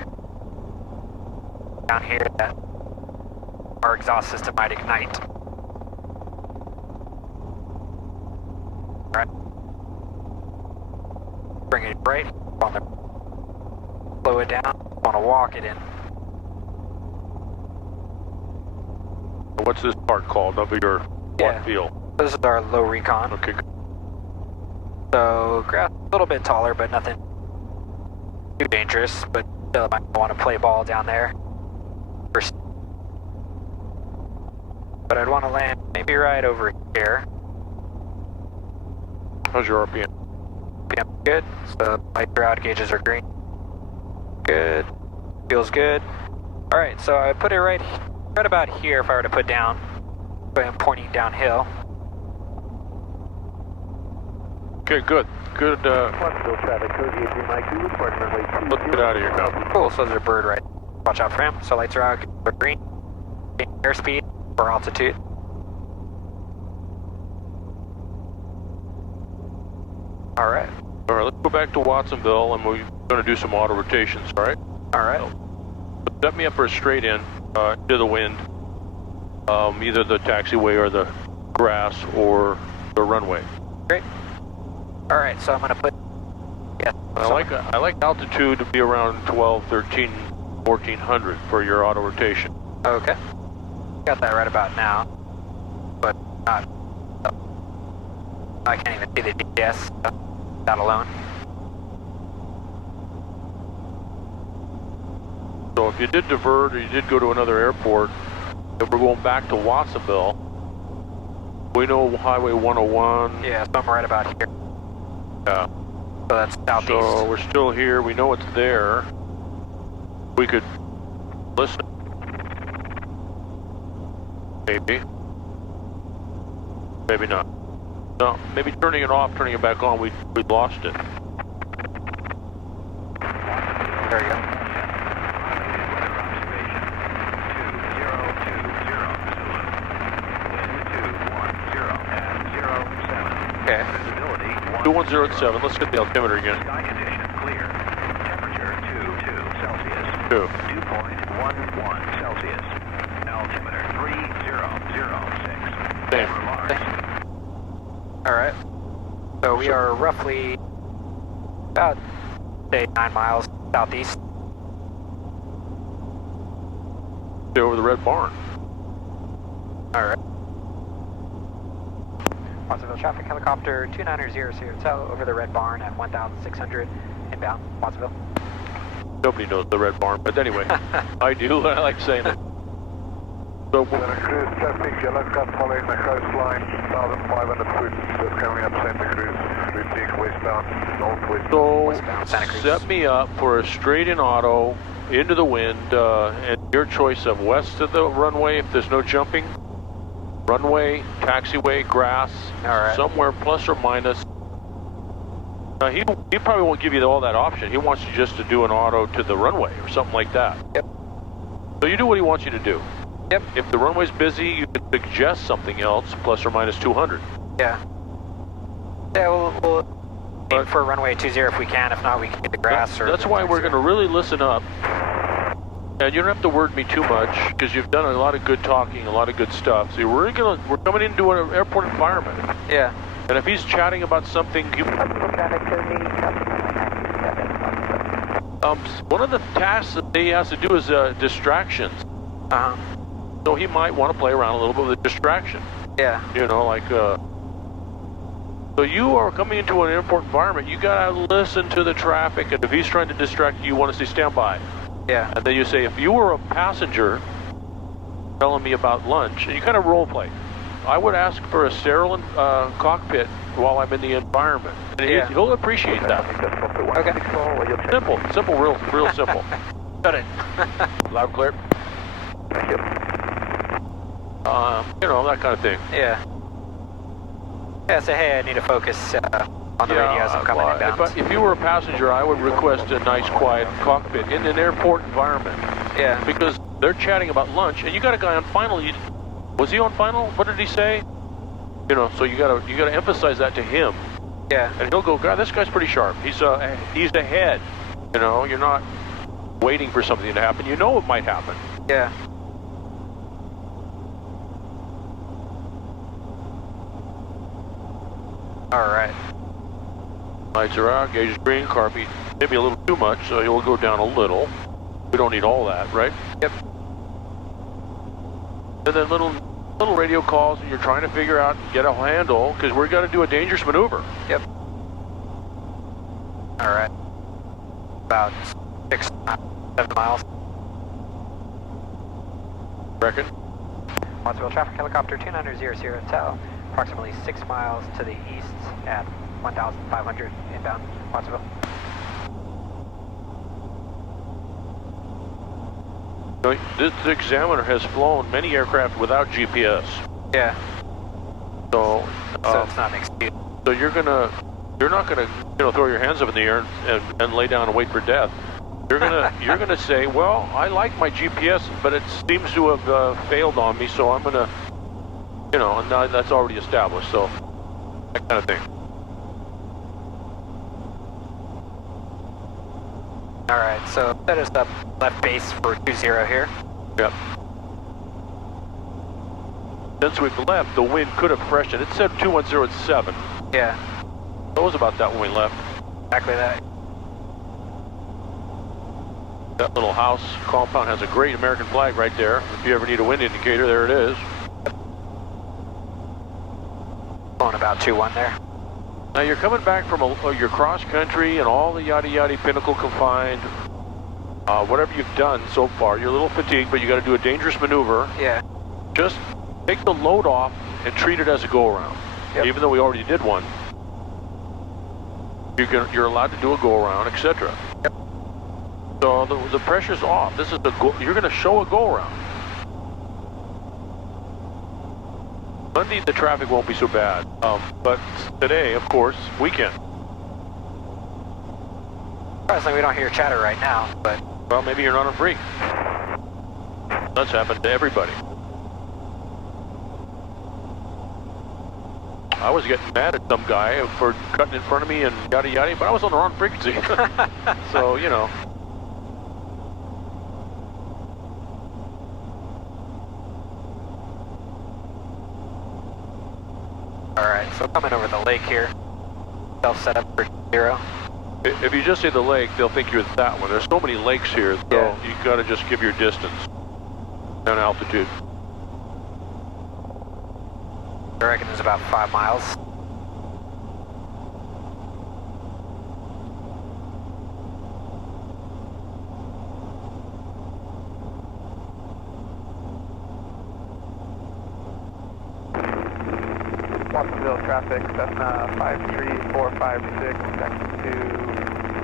down here that our exhaust system might ignite. All right. Bring it right. Want to slow it down. Want to walk it in. What's this part called of your one field? This is our low recon. Okay. So grass a little bit taller, but nothing too dangerous. But still, might want to play ball down there. But I'd want to land maybe right over here. How's your RPM? RPM good. So my ground gauges are green. Good. Feels good. All right. So I put it right about here. If I were to put down, but I'm pointing downhill. Okay, good. Good, let's get out of here now. Cool, so there's a bird right. Watch out for him. So lights are out, green. Airspeed or altitude. Alright. Alright, let's go back to Watsonville and we're going to do some auto rotations, alright? Alright. Set me up for a straight in, to the wind. Either the taxiway or the grass or the runway. Great. All right, so I'm going to put. Yeah. I like altitude to be around 12, 13, 1400 for your auto rotation. Okay. Got that right about now, but not. I can't even see the GPS. That alone. So if you did divert or you did go to another airport, if we're going back to Watsonville, we know Highway 101. Yeah, so I'm right about here. Yeah. So that's southeast. So we're still here. We know it's there. We could listen. Maybe. Maybe not. No, maybe turning it off, turning it back on, we lost it. There you go. Okay. 2107, let's get the altimeter again. Sky condition clear. Temperature 22 Celsius. 2. Dew point 11 Celsius. Altimeter 3006. Same. Alright. So we are roughly about, say, 9 miles southeast. Stay over the red barn. Alright. Watsonville traffic helicopter 2900 Hotel over the red barn at 1600 inbound Watsonville. Nobody knows the red barn, but anyway, I do. I like saying it. So Cruise traffic, yellow cut following the coastline, 1,500 foot, just coming up Santa Cruz, routing westbound, northwest. So Westbound Santa Cruz. set me up for a straight in auto into the wind, and your choice of west of the runway if there's no jumping, runway, taxiway, grass, somewhere plus or minus. He probably won't give you all that option. He wants you just to do an auto to the runway or something like that. Yep. So you do what he wants you to do. Yep. If the runway's busy, you can suggest something else, plus or minus 200. Yeah. Yeah, we'll aim for runway 20 if we can. If not, we can get the grass. That's why we're going to really listen up. And you don't have to word me too much, because you've done a lot of good talking, a lot of good stuff. So we're coming into an airport environment. Yeah. And if he's chatting about something, one of the tasks that he has to do is distractions. Uh-huh. So he might want to play around a little bit with distraction. Yeah. You know, like, so you are coming into an airport environment, you gotta listen to the traffic, and if he's trying to distract you, you want to say stand by. Yeah. And then you say, if you were a passenger telling me about lunch, and you kind of role play. I would ask for a sterile cockpit while I'm in the environment. And he'll appreciate that. Okay. Simple, real simple. Got it. Loud, clear. You know, that kind of thing. Yeah. Yeah, say, hey, I need to focus on the radios. I'm coming inbound. If you were a passenger, I would request a nice, quiet cockpit in an airport environment. Yeah. Because they're chatting about lunch, and you got a guy on final. Was he on final? What did he say? You know, so you gotta emphasize that to him. Yeah. And he'll go, God, this guy's pretty sharp. He's ahead. You know, you're not waiting for something to happen. You know it might happen. Yeah. All right. Lights are out, gauge is green, car beat maybe a little too much, so you'll go down a little. We don't need all that, right? Yep. And then little radio calls, and you're trying to figure out, get a handle, because we're going to do a dangerous maneuver. Yep. All right. About 7 miles. Reckon? Watsonville traffic helicopter 2900 Tel, approximately 6 miles to the east at 1,500 inbound Watsonville. This Examiner has flown many aircraft without GPS. Yeah. So it's not an excuse. So you're not gonna throw your hands up in the air and lay down and wait for death. You're gonna say, well, I like my GPS, but it seems to have failed on me, so I'm gonna, and now that's already established. So that kind of thing. All right, so set us up left base for 20 here. Yep. Since we've left, the wind could have freshened. It said 210 at 7. Yeah. It was about that when we left. Exactly that. That little house compound has a great American flag right there. If you ever need a wind indicator, there it is. Going about 2-1 there. Now you're coming back from your cross country and all the yada yada, Pinnacle confined, whatever you've done so far. You're a little fatigued, but you got to do a dangerous maneuver. Yeah. Just take the load off and treat it as a go-around. Yep. Even though we already did one, you're allowed to do a go-around, etc. Yep. So the pressure's off. This is you're going to show a go-around. Monday the traffic won't be so bad, but today, of course, weekend. Surprisingly, we don't hear chatter right now, but... Well, maybe you're not on free. That's happened to everybody. I was getting mad at some guy for cutting in front of me and yada yada, but I was on the wrong frequency. So, Alright, so coming over the lake here. Self-set up for 0. If you just say the lake, they'll think you're that one. There's so many lakes here, so you got to just give your distance and altitude. I reckon it's about 5 miles. Watsonville traffic, Cessna 53456, taxi to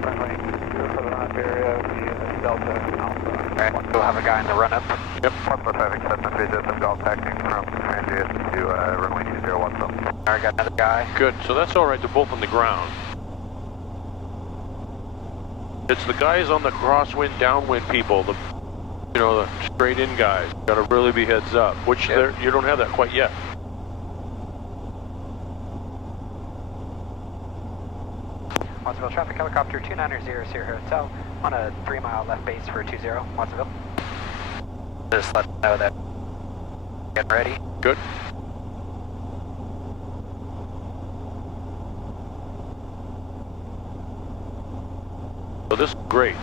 runway 0 for the run-up area, via Delta Alpha. Alright, we'll have a guy in the run-up. Yep. Watsonville traffic, Cessna 3 Golf taxiing from transit to runway 20 Watsonville. Alright, got another guy. Good, so that's all right, they're both on the ground. It's the guys on the crosswind, downwind people, the straight-in guys. Got to really be heads up, which you don't have that quite yet. Watsonville traffic helicopter 2900 Hotel on a 3-mile left base for 20 Watsonville. Just let them know that getting ready. Good. So this is great.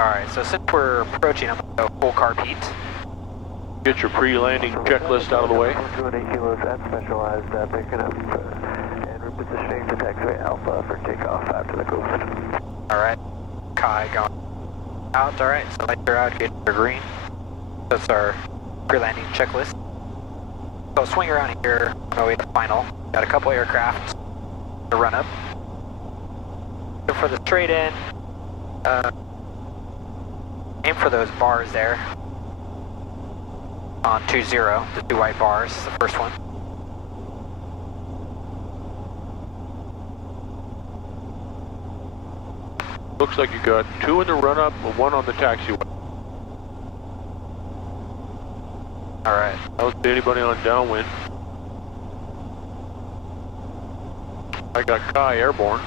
Alright, so since we're approaching, I'm going to go full carb heat. Get your pre-landing checklist out of the way. 208 kilos at specialized, picking up and repositioning to taxiway Alpha for takeoff after the coast. Alright, Kai going Out, alright, so lights are out, gauges are green. That's our pre-landing checklist. So swing around here on our way to final. Got a couple aircraft to run up. So for the straight in, aim for those bars there on 2-0, the two white bars, the first one. Looks like you got 2 in the run-up and 1 on the taxiway. Alright. I don't see anybody on downwind. I got Kai airborne.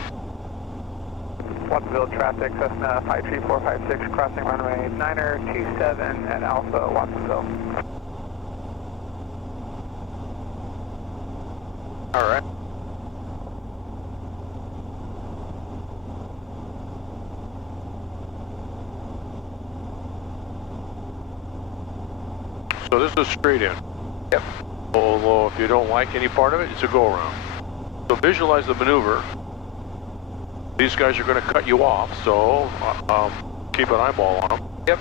Watsonville traffic, Cessna 53456, crossing runway 9er 27 at Alpha, Watsonville. Alright. So this is straight in. Yep. Although if you don't like any part of it, it's a go around. So visualize the maneuver. These guys are going to cut you off, so keep an eyeball on them. Yep.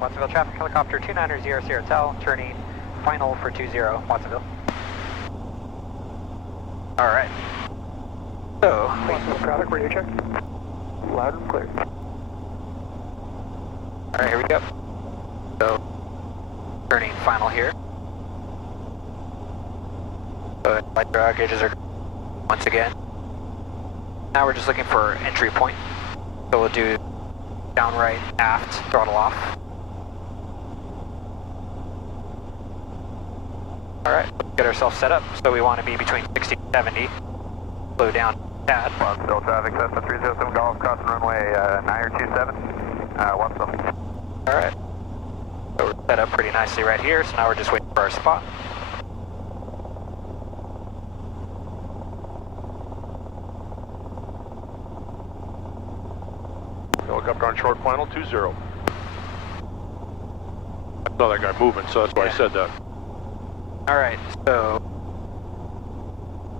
Watsonville traffic helicopter 2900 Sierra turning final for 20 Watsonville. Alright. So, Watsonville traffic, radio check. Loud and clear. alright, here we go. So, turning final here. So, light gauges are once again. Now we're just looking for entry point. So we'll do down right, aft, throttle off. Alright, get ourselves set up. So we want to be between 60 and 70. Slow down, pad. Watsonville traffic, Cessna 307 Golf, crossing runway 9er 27, Watsonville. Alright. So we're set up pretty nicely right here. So now we're just waiting for our spot. Helicopter on short final 20. I saw that guy moving, so that's why I said that. Alright, so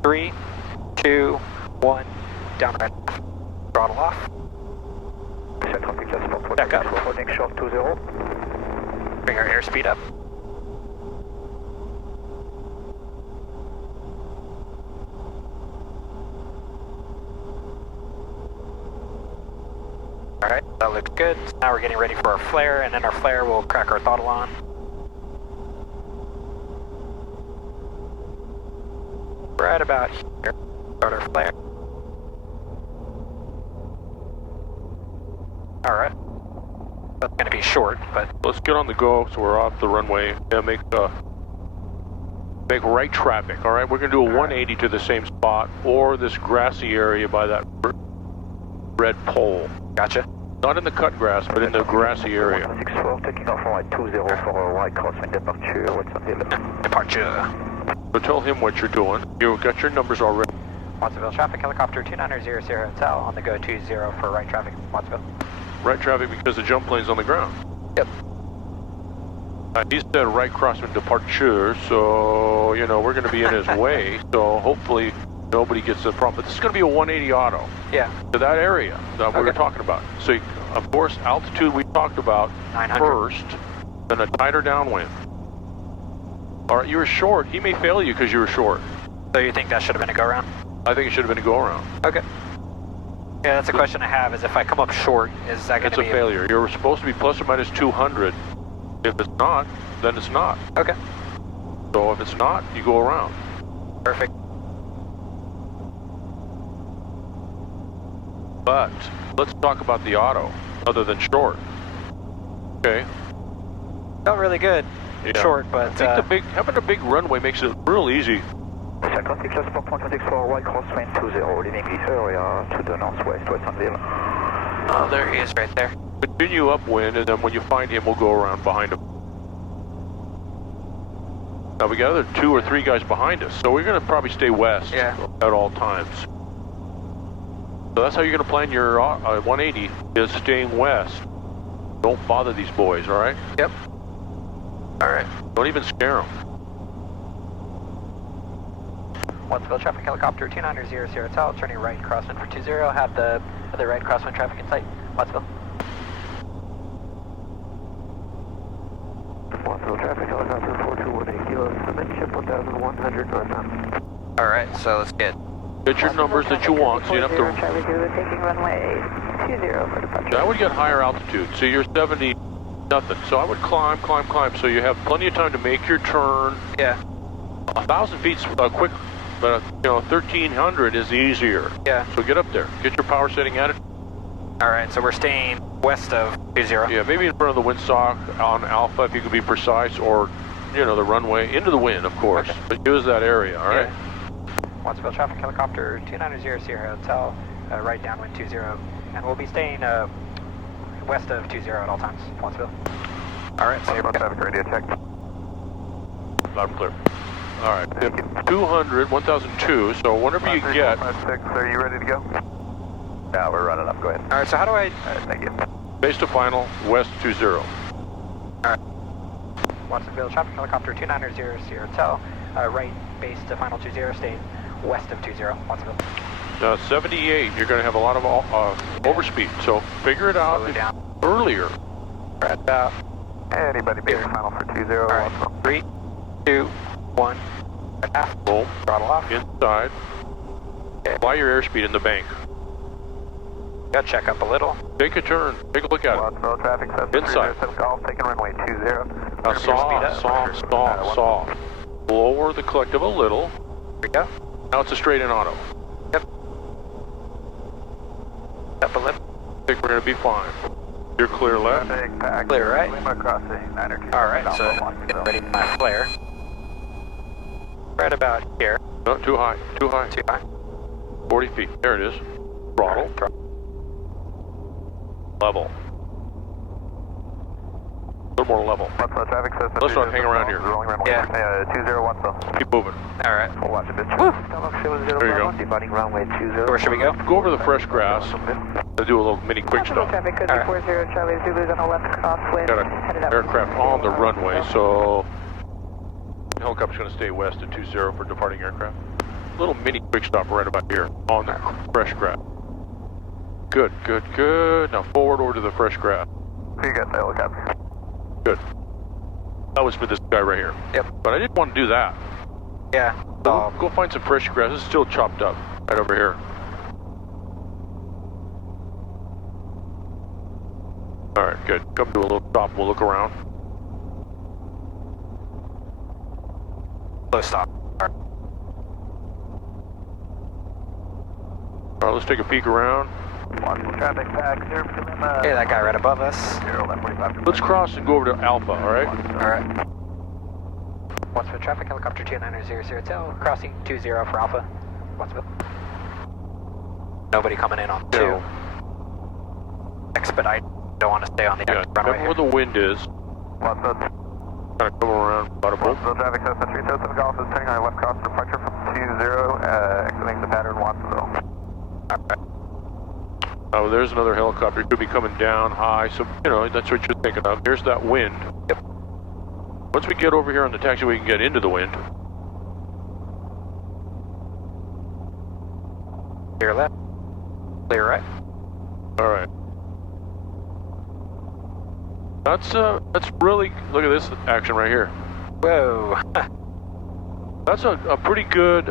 3, 2, 1, down right. Throttle off. Back up. Holding short 20. Bring our airspeed up. Alright, that looks good. So now we're getting ready for our flare, and then our flare will crack our throttle on. Right about here. Start our flare. Alright. That's going to be short, but... Let's get on the go, so we're off the runway. Yeah, make right traffic, all right? We're going to do a 180 to the same spot, or this grassy area by that red pole. Gotcha. Not in the cut grass, but in the grassy area. 64, taking off on 20 for a right crosswind departure, Watsonville. Departure. So tell him what you're doing. You've got your numbers already. Watsonville traffic helicopter 2900 Sierra Hotel on the go 20 for right traffic, Watsonville. Right traffic because the jump plane's on the ground. Yep. He said right crosswind departure, so, you know, we're going to be in his way, so hopefully nobody gets the problem. But this is going to be a 180 auto. Yeah. To that area that we were talking about. So, of course, altitude we talked about 900. first, then a tighter downwind. All right, you were short. He may fail you because you were short. So you think that should have been a go-around? I think it should have been a go-around. Okay. Yeah, that's a question I have, is if I come up short, is that going to be... It's a failure. You're supposed to be plus or minus 200. If it's not, then it's not. Okay. So if it's not, you go around. Perfect. But let's talk about the auto, other than short. Okay. Felt really good. Yeah. Short, but... I think having a big runway makes it real easy. Atlantic just for 124, right crosswind 20, leaving this area to the northwest, Watsonville. Oh, there he is right there. Continue upwind, and then when you find him, we'll go around behind him. Now we got other 2 or 3 guys behind us, so we're going to probably stay west at all times. So that's how you're going to plan your 180, is staying west. Don't bother these boys, all right? Yep. All right. Don't even scare them. Watsonville traffic helicopter 2900 Sierra Hotel, turning right crosswind for 20. Have the other right crosswind traffic in sight. Watsonville. 2100 northbound. Alright, so let's get your numbers that you want, so you don't have to... Charlie Zulu taking runway 20 for departure. I would get higher altitude, so you're 70 nothing. So I would climb, so you have plenty of time to make your turn. Yeah. 1,000 feet's quick, but 1,300 is easier. Yeah. So get up there, get your power setting at it. Alright, so we're staying west of 20. Yeah, maybe in front of the windsock on Alpha if you could be precise, or the runway into the wind, of course. Okay. But use that area, all right? Watsonville traffic helicopter 290 Sierra Hotel, right downwind 20, and we'll be staying west of 20 at all times. Watsonville. All right, so traffic radio check. Loud and clear. All right, 200, 1002. So whenever you get. 56, are you ready to go? Yeah, we're running up. Go ahead. All right, so how do I? All right, thank you. Base to final, west 20. All right. Watsonville traffic helicopter 290 Sierra Hotel, right base to final 20, staying west of 20, Watsonville. 78, you're going to have a lot of overspeed, so figure it out earlier. Right about. Anybody base final for 20. All right, 3, 2, 1, half. Boom. Throttle off. Inside. Okay. Fly your airspeed in the bank. Gotta check up a little. Take a turn. Take a look at it. Watsonville traffic Inside. Golf, taking runway 20. Now soft. Lower the collective a little. Here we go. Now it's a straight in auto. Yep. Up a lip. I think we're going to be fine. You're clear left. Clear right. Alright, so get ready for my flare. Right about here. No, too high. Too high. 40 feet. There it is. Throttle. Level. A little more level. Let's not hang around here. Yeah. 201. Keep moving. Alright. We'll watch a bit. There you go. Departing runway 20. Where should we go? Go over the fresh grass. To do a little mini quick stop. Traffic code 40 Charlie Zulu's on the left crosswind. Got an aircraft on the runway, so the helicopter's going to stay west at 20 for departing aircraft. Little mini quick stop right about here on the fresh grass. Good. Now forward over to the fresh grass. You got the helicopter. Good. That was for this guy right here. Yep. But I didn't want to do that. Yeah. Go find some fresh grass. It's still chopped up right over here. All right, good. Come to a little stop. We'll look around. Low stop. All right, let's take a peek around. Traffic pack, Hey, that guy right above us. Let's cross and go over to Alpha, all right? Alright. Watsonville traffic helicopter 290 Hotel, crossing 20 for Alpha. Watsonville. Nobody coming in on 2. Expedite. Don't want to stay on the runway remember where the wind is. Watsonville. Kind of come around, bada boom. Watsonville traffic Cessna 307 Golf is turning on left cross departure from 20, exiting the pattern Watsonville. Alright. Oh, there's another helicopter. It could be coming down high, so, that's what you're thinking of. There's that wind. Yep. Once we get over here on the taxiway, we can get into the wind. Clear left. Clear right. All right. That's really, look at this action right here. Whoa. That's a pretty good,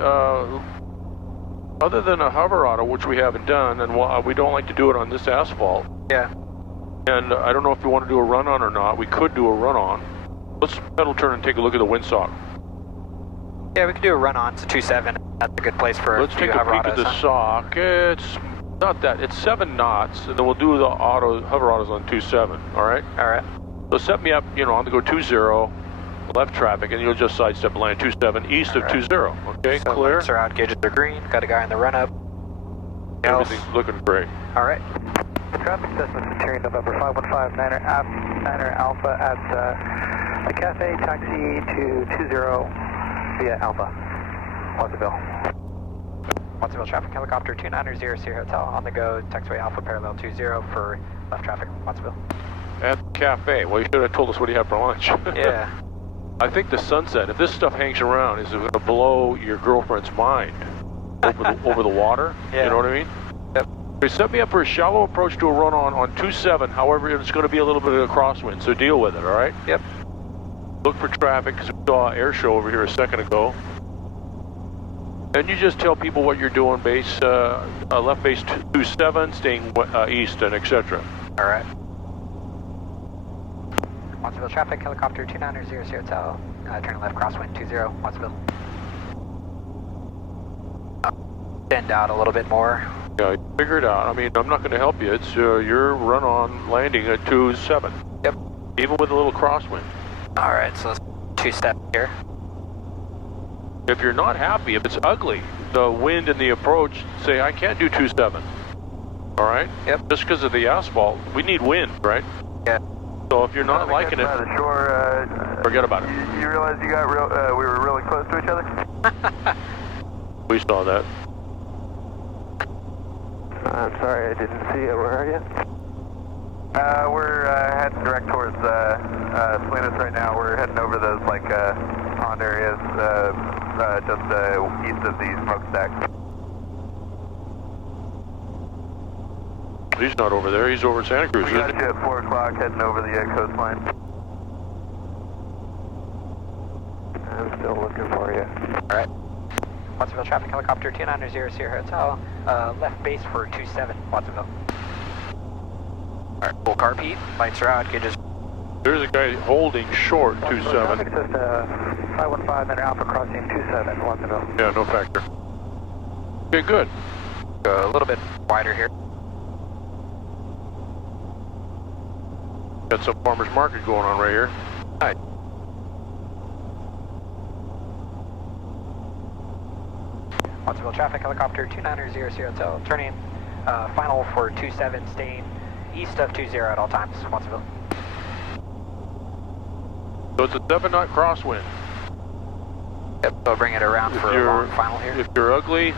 other than a hover auto, which we haven't done, and we don't like to do it on this asphalt. Yeah. And I don't know if you want to do a run-on or not. We could do a run-on. Let's pedal turn and take a look at the windsock. Yeah, we could do a run-on to 27. That's a good place for Let's take a peek at the sock. It's not that. It's 7 knots, and then we'll do the hover autos on 27, all right? All right. So set me up, on the go 20, left traffic, and you'll just sidestep line 27 east of 20. Okay, so clear? Lights are out, gauges are green. Got a guy in the run-up. Everything's looking great. All right. Traffic Cessna Centurion November 515 Niner Alpha at the cafe, taxi to 20 via Alpha. Watsonville. Watsonville traffic helicopter 290 Sierra Hotel on the go, taxiway Alpha parallel 20 for left traffic, Watsonville. At the cafe. Well, you should have told us what you had for lunch. Yeah. I think the sunset, if this stuff hangs around, is going to blow your girlfriend's mind over the water. Yeah. You know what I mean? Yep. They set me up for a shallow approach to a run-on 27. However, it's going to be a little bit of a crosswind, so deal with it, all right? Yep. look for traffic, because we saw an air show over here a second ago. And you just tell people what you're doing, base, left base 27, staying east, and etc. All right. Watsonville traffic, helicopter 2900 Hotel, turning left crosswind 20, Watsonville. Bend out a little bit more. Yeah, you figure it out. I mean, I'm not going to help you. It's your run-on landing at 27. Yep. Even with a little crosswind. All right, so let's 2-step here. If you're not happy, if it's ugly, the wind and the approach, say, I can't do 27. All right? Yep. Just because of the asphalt, we need wind, right? Yeah. So if you're not liking it, the shore, forget about it. You realize you got we were really close to each other? We saw that. I'm sorry, I didn't see it. Where are you? We're heading direct towards Salinas right now. We're heading over those pond areas just east of the smokestack. He's not over there. He's over at Santa Cruz. We got you at 4 o'clock heading over the coastline. I'm still looking for you. All right. Watsonville traffic, helicopter 2900 Hotel, left base for 27, Watsonville. All right, full car Pete, lights are out, gauges. There's a guy holding short 27. Traffic says 515 and Alpha crossing 27, Watsonville. Yeah, no factor. Okay, good. Go a little bit wider here. Got some farmer's market going on right here. All right. Watsonville traffic, helicopter 2900 Hotel, turning final for 27, staying east of 20 at all times, Watsonville. So it's a 7-knot crosswind. Yep, so bring it around for a long final here. If you're ugly,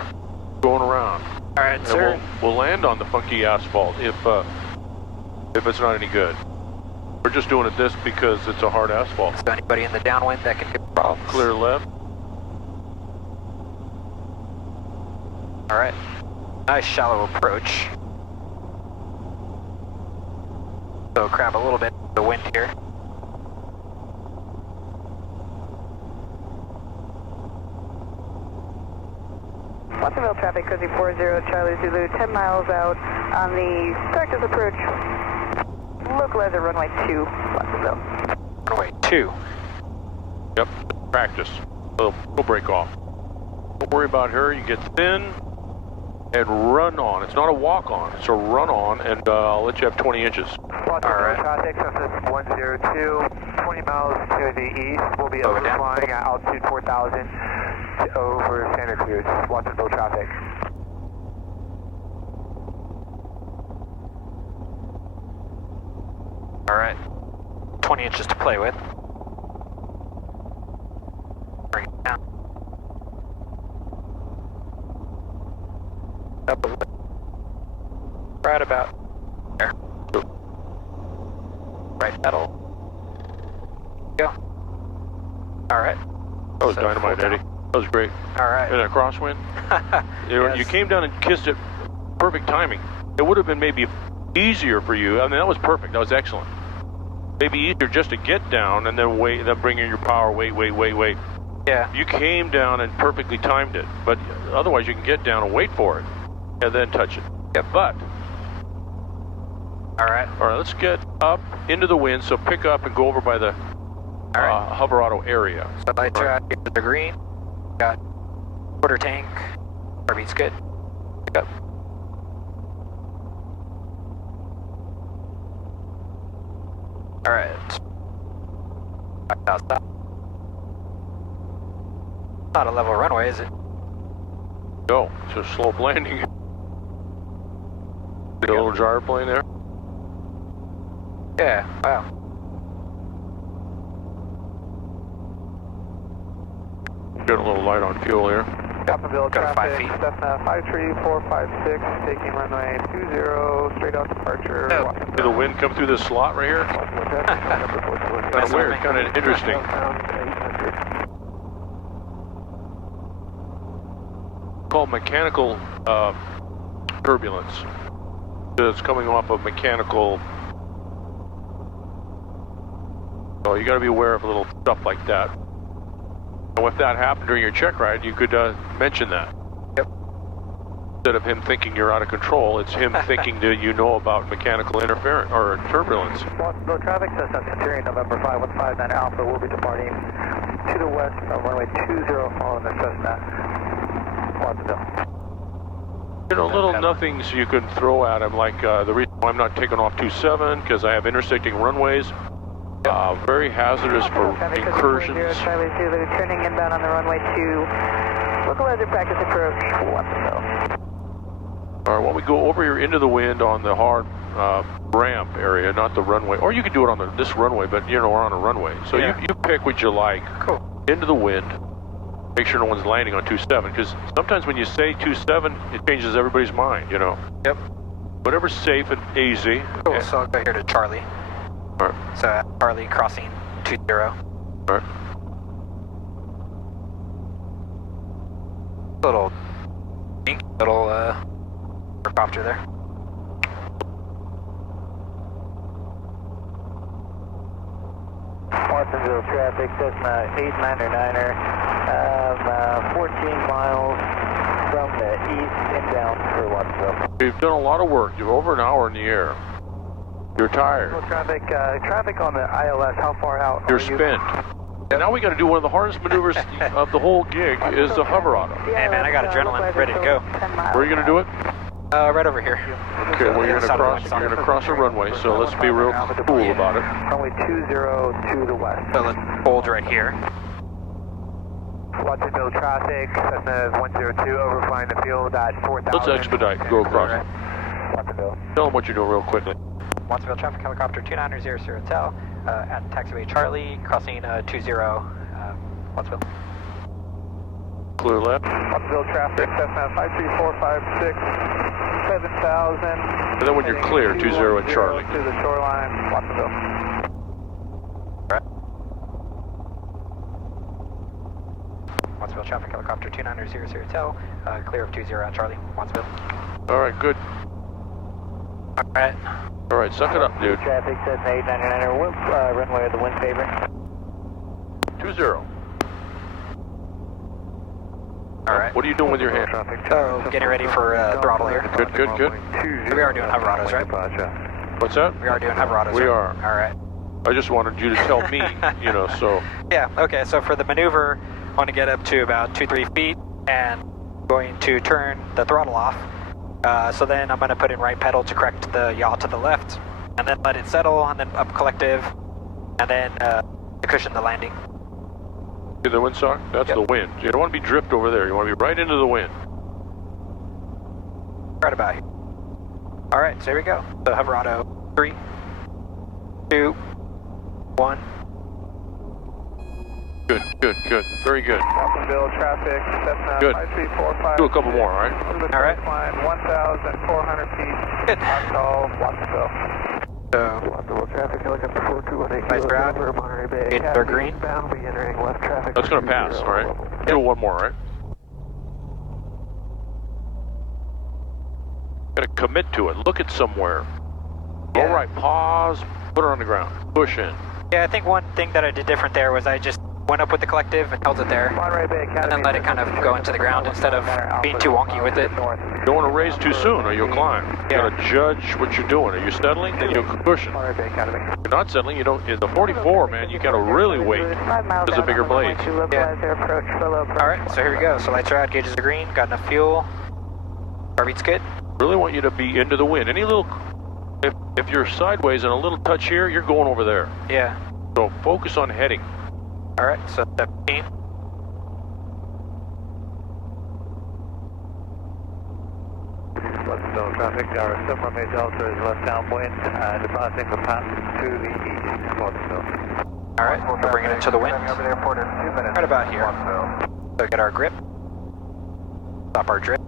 going around. All right, and sir. We'll land on the funky asphalt if it's not any good. We're just doing it this because it's a hard asphalt. Is there anybody in the downwind that can get problems? Clear left. All right, nice shallow approach. So grab a little bit of the wind here. Watsonville traffic, Cozy 40, Charlie Zulu, 10 miles out on the Starkest approach. Localizer runway 2, Watsonville. Runway 2. Yep, practice. We'll break off. Don't worry about her. You get thin and run on. It's not a walk on, it's a run on, and I'll let you have 20 inches. All right. Traffic, Cessna 102, 20 miles to the east. We'll be overflying at altitude 4,000 over Santa Cruz, Watsonville traffic. All right, 20 inches to play with. Bring it down. Up a little. Right about there. Right pedal. Go. All right. That was dynamite, Eddie. That was great. All right. And a crosswind. Yes. You came down and kissed it. Perfect timing. It would have been maybe easier for you. I mean, that was perfect. That was excellent. Maybe easier just to get down and then wait, then bring in your power. Wait. Yeah. You came down and perfectly timed it. But otherwise, you can get down and wait for it, and then touch it. Yep. But. All right. All right. Let's get up into the wind. So pick up and go over by the hover auto area. So lights are out here with the green. Got quarter tank. Heartbeat's good. Pick up. All right. Back outside. Not a level runway, is it? No, it's a slope landing. The little gyro plane there. Yeah. Wow. Got a little light on fuel here. Watsonville Got 5 traffic, feet. Cessna 53456, taking runway 20, straight out departure. Oh. See the wind come through this slot right here? Kind of weird, kind of interesting. Called mechanical turbulence. It's coming off of mechanical So you got to be aware of little stuff like that. And if that happened during your check ride, you could mention that. Yep. Instead of him thinking you're out of control, it's him thinking that you know about mechanical interference or turbulence. Watsonville traffic, Cessna Centurion, November 5159 Alpha will be departing to the west on runway 20 following the Cessna, Watsonville. You know, little nothings you can throw at him, like the reason why I'm not taking off 27 because I have intersecting runways. Very hazardous for incursions. Charlie Zulu, turning inbound on the runway 2. Localizer practice approach, Watsonville. All right, why don't we go over here into the wind on the hard ramp area, not the runway. Or you could do it on this runway, but you know, we're on a runway. So you pick what you like. Cool. Into the wind. Make sure no one's landing on 27, because sometimes when you say 27, it changes everybody's mind, you know. Yep. Whatever's safe and easy. Cool, so I'll go here to Charlie. All right. So Charlie crossing 20. All right. Little helicopter there. Watsonville traffic, Cessna 899er, 14 miles from the east inbound for Watsonville. You've done a lot of work. You're over an hour in the air. You're tired. Traffic on the ILS, how far out You're spent. And now we got to do one of the hardest maneuvers of the whole gig is the hover auto. Hey man, I got adrenaline ready to go. Where are you going to do it? Right over here. Okay, well you're going to cross a runway, so let's be real cool about it. Runway 20 to the west. So let's hold right here. Watsonville traffic, Cessna 102, overflying the field at 4,000. Let's expedite and go across. Right. Watsonville. Tell them what you're doing real quickly. Watsonville traffic helicopter 2900 Hotel at taxiway Charlie, crossing 20 Watsonville. Clear left. Watsonville traffic, Cessna 53456, 7,000. And then when you're clear, 20 at Charlie. To the shoreline, Watsonville. Right. Watsonville traffic helicopter 2900 Hotel, clear of 20 at Charlie, Watsonville. All right, good. All right. All right, suck it up, dude. Traffic, Cessna 899er, runway of the wind favorite. 20. All right. What are you doing with your hand? So, getting ready for throttle here. Good, good, good. We are doing hover autos, right? What's that? We are doing hover autos. We right? are. All right. I just wanted you to tell me, you know, so. Yeah, okay, so for the maneuver, I want to get up to about 2-3 feet and going to turn the throttle off. So then I'm going to put in right pedal to correct the yaw to the left, and then let it settle, and then up collective, and then cushion the landing. See the windsock? That's the wind. You don't want to be drift over there. You want to be right into the wind. Right about here. All right, so here we go. So hover auto, 3, 2, 1. Good, good, good. Very good. Watsonville traffic, Cessna Good. 5345. Do a couple more, all right? All right. Line 1,400 feet. Good. Call Watsonville. So, Watsonville traffic, helicopter 4218. nice ground. Monterey Bay. They're green. Inbound, be entering left traffic. That's going to pass, all right? Do one more, all right? Got to commit to it. Look at somewhere. Yeah. All right, pause. Put her on the ground. Push in. yeah, I think one thing that I did different there was I just went up with the collective and held it there, Monterey Bay Academy. and then let it kind of go into the ground instead of being too wonky with it. You don't want to raise too soon or you'll climb. You Yeah. got to judge what you're doing. Are you settling? Then you'll cushion. Monterey Bay Academy. If you're not settling, you don't. In the 44, man, you got to really wait. 5 miles There's a out bigger on the runway blade. 2, localizer approach, solo approach. All right, so here we go. So lights are out, gauges are green, got enough fuel. Heartbeat's good. Really want you to be into the wind. Any little, if you're sideways and a little touch here, you're going over there. Yeah. So focus on heading. All right, so 17. Watsonville traffic, our submarine Delta is left downwind, depositing the path to the east, Watsonville. All right, we're bringing it to the wind. Over the airport in 2 minutes. Right about here. Watsonville. So get our grip. Stop our drip.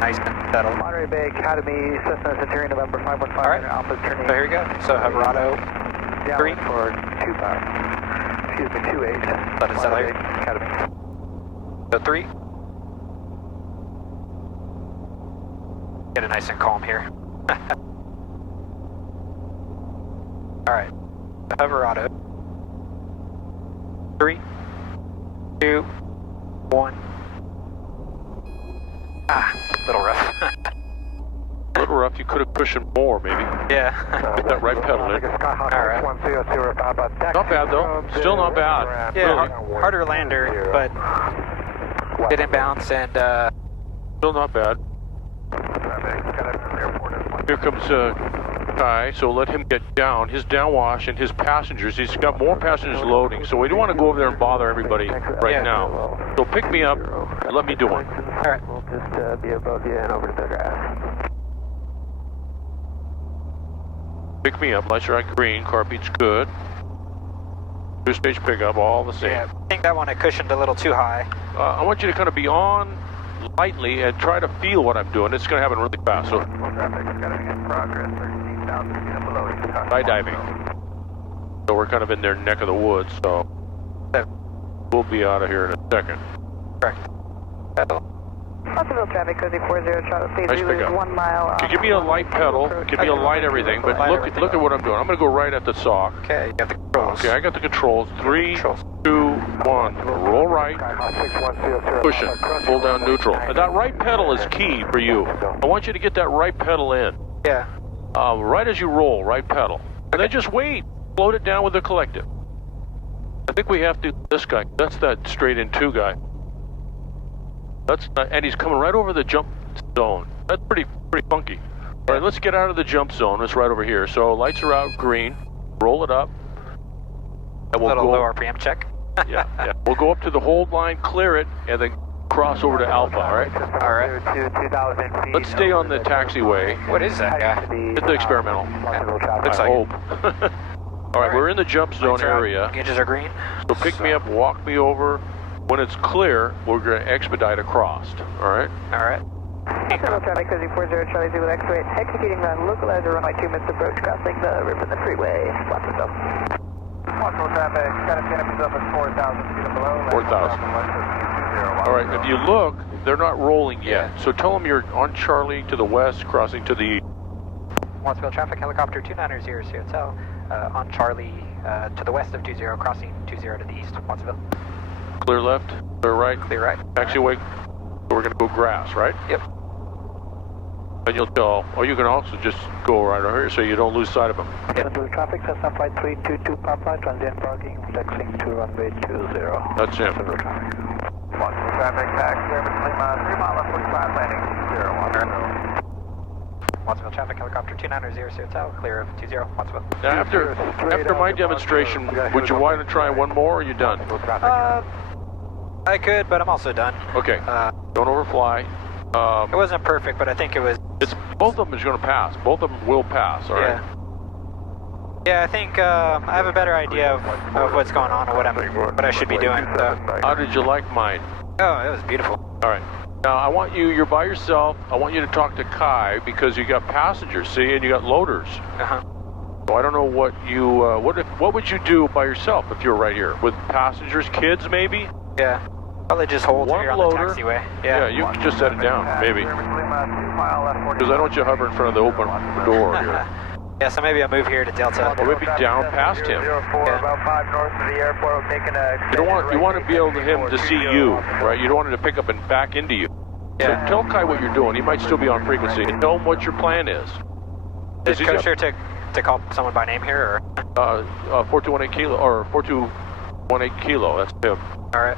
Nice and settled. Monterey Bay Academy, Cessna Centurion, November 515. All right. Alpha turning So here we go. So hover auto, downwind for 2 power. Excuse me, 28. Let it settle Monterey here. Bay Academy. so 3. Get it nice and calm here. Alright, hover auto. 3, 2, 1. Ah, a little rough. A little rough, you could have cushioned more, maybe. Yeah. Get that right pedal in. Alright. Not bad, though. Still not bad. Yeah, really. harder lander, but didn't bounce and Still not bad. Here comes Kai, so let him get down. His downwash and his passengers. He's got more passengers loading, so we don't want to go over there and bother everybody right now. So pick me up and let me do one. Alright. We'll just be above you and over to the grass. Pick me up, lights are on green, car beat's good. Two-stage pickup, all the same. Yeah, I think that one I cushioned a little too high. I want you to kind of be on lightly and try to feel what I'm doing. It's going to happen really fast. So, skydiving. So we're kind of in their neck of the woods, so we'll be out of here in a second. Correct. Possible traffic, Cozy 40, Charlie, Nice pickup. 1 mile. Give me a light pedal, give me a light everything, but look at what I'm doing. I'm going to go right at the sock. Okay, you got the controls. Okay, I got the controls. 3, 2, 1. Roll right. Push it. Pull down neutral. And that right pedal is key for you. I want you to get that right pedal in. Yeah. Right as you roll, right pedal. And then just wait. Float it down with the collective. I think we have to, this guy, that's that straight in 2 guy. That's not, and he's coming right over the jump zone. That's pretty funky. All right, let's get out of the jump zone. It's right over here. So lights are out, green. Roll it up. And we'll little go, low RPM check. yeah. We'll go up to the hold line, clear it, and then cross over to Alpha, all right? All right. Let's stay on the taxiway. What is that guy? It's the experimental. Looks I like hope. All right, we're in the jump zone area. Gauges are green. So pick me up, walk me over. When it's clear, we're going to expedite across, all right? All right. Possible traffic, Cozy 40, Charlie, Zulu, X-Ray, executing run, localizer, runway 2, missed approach, crossing the river and the freeway. Watsonville. Possible traffic, got a canopy up at 4,000 feet below. 4,000. All right, if you look, they're not rolling yet. So tell them you're on Charlie to the west, crossing to the east. Watsonville traffic, helicopter 290 Hotel, on Charlie to the west of 20, crossing 20 to the east, Watsonville. Clear left, clear right. Clear right. Taxiway. So we're going to go grass, right? Yep. And you'll tell, or you can also just go right over here so you don't lose sight of them. Central traffic, Cessna Flight 322 Papa, transient parking, flexing to runway 20. That's him. Central traffic. Possible traffic, taxi, between 3 mile 45 landing, 010. Watsonville traffic, helicopter 290 Hotel, clear of 20, Watsonville. Now after my demonstration, would you want to try one more, or are you done? I could, but I'm also done. Okay. Don't overfly. It wasn't perfect, but I think it was. It's both of them is going to pass. Both of them will pass. All right. Yeah, I think I have a better idea of what's going on or what I should be doing. So. How did you like mine? Oh, it was beautiful. All right. Now I want you're by yourself. I want you to talk to Kai because you got passengers, see, and you got loaders. So I don't know what you what would you do by yourself if you were right here with passengers, kids maybe? Yeah. Probably just hold one here on loader. The taxiway. Yeah, you can just set it down, maybe. Because I don't want you hover in front of the open door here. Yeah, so maybe I'll move here to Delta. Or maybe down past him. About 5 north of the airport, taking a... You want to be able to him to see you, right? You don't want him to pick up and back into you. Yeah. So tell Kai what you're doing. He might still be on frequency. And tell him what your plan is. Is Coach here to call someone by name here, or? 4218 kilo, or 4218 kilo, that's him. Alright.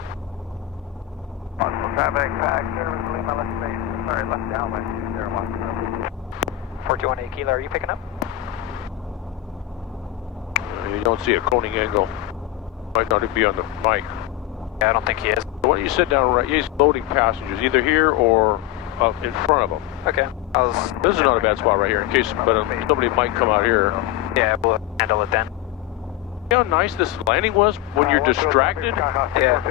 Possible traffic, tax, service, left space. Sorry, left downwind, 201. 4218 kilo, are you picking up? You don't see a coning angle. Might not even be on the mic. Yeah, I don't think he is. Why don't you sit down right? He's loading passengers, either here or in front of him. Okay. This is not a bad spot right here, in case, but somebody might come out here. Yeah, we'll handle it then. See how nice this landing was when you're distracted? Yeah.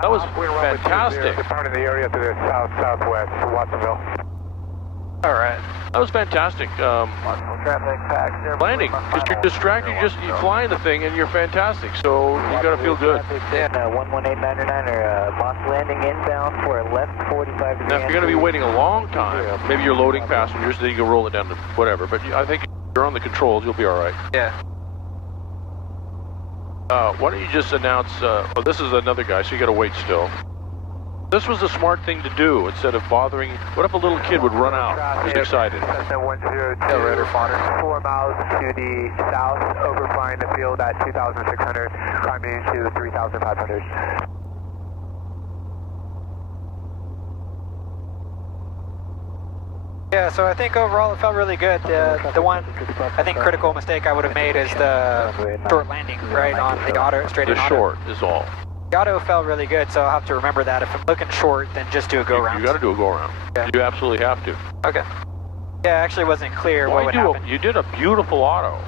That was fantastic. Departing the area to the southwest, Watsonville. All right. That was fantastic. Landing, because you're distracted, you're flying the thing, and you're fantastic. So you got to feel good. Yeah. 11899 or boss landing inbound for a left 45 degree. Now, if you're going to be waiting a long time, maybe you're loading passengers, then you can roll it down to whatever. But I think if you're on the controls, you'll be all right. Yeah. Why don't you just announce? Well, this is another guy, so you got to wait still. This was the smart thing to do instead of bothering. What if a little kid would run out? He's excited. Rotor fodder. 4 miles to the south, overflying the field at 2,600, climbing to 3,500. Yeah, so I think overall it felt really good. The one, I think, critical mistake I would have made is the short landing, right, on the auto, straight in The auto. short is all. The auto felt really good, so I'll have to remember that. If I'm looking short, then just do a go-around. You got to do a go-around. Yeah. You absolutely have to. Okay. Yeah, it actually wasn't clear what would happen. You did a beautiful auto.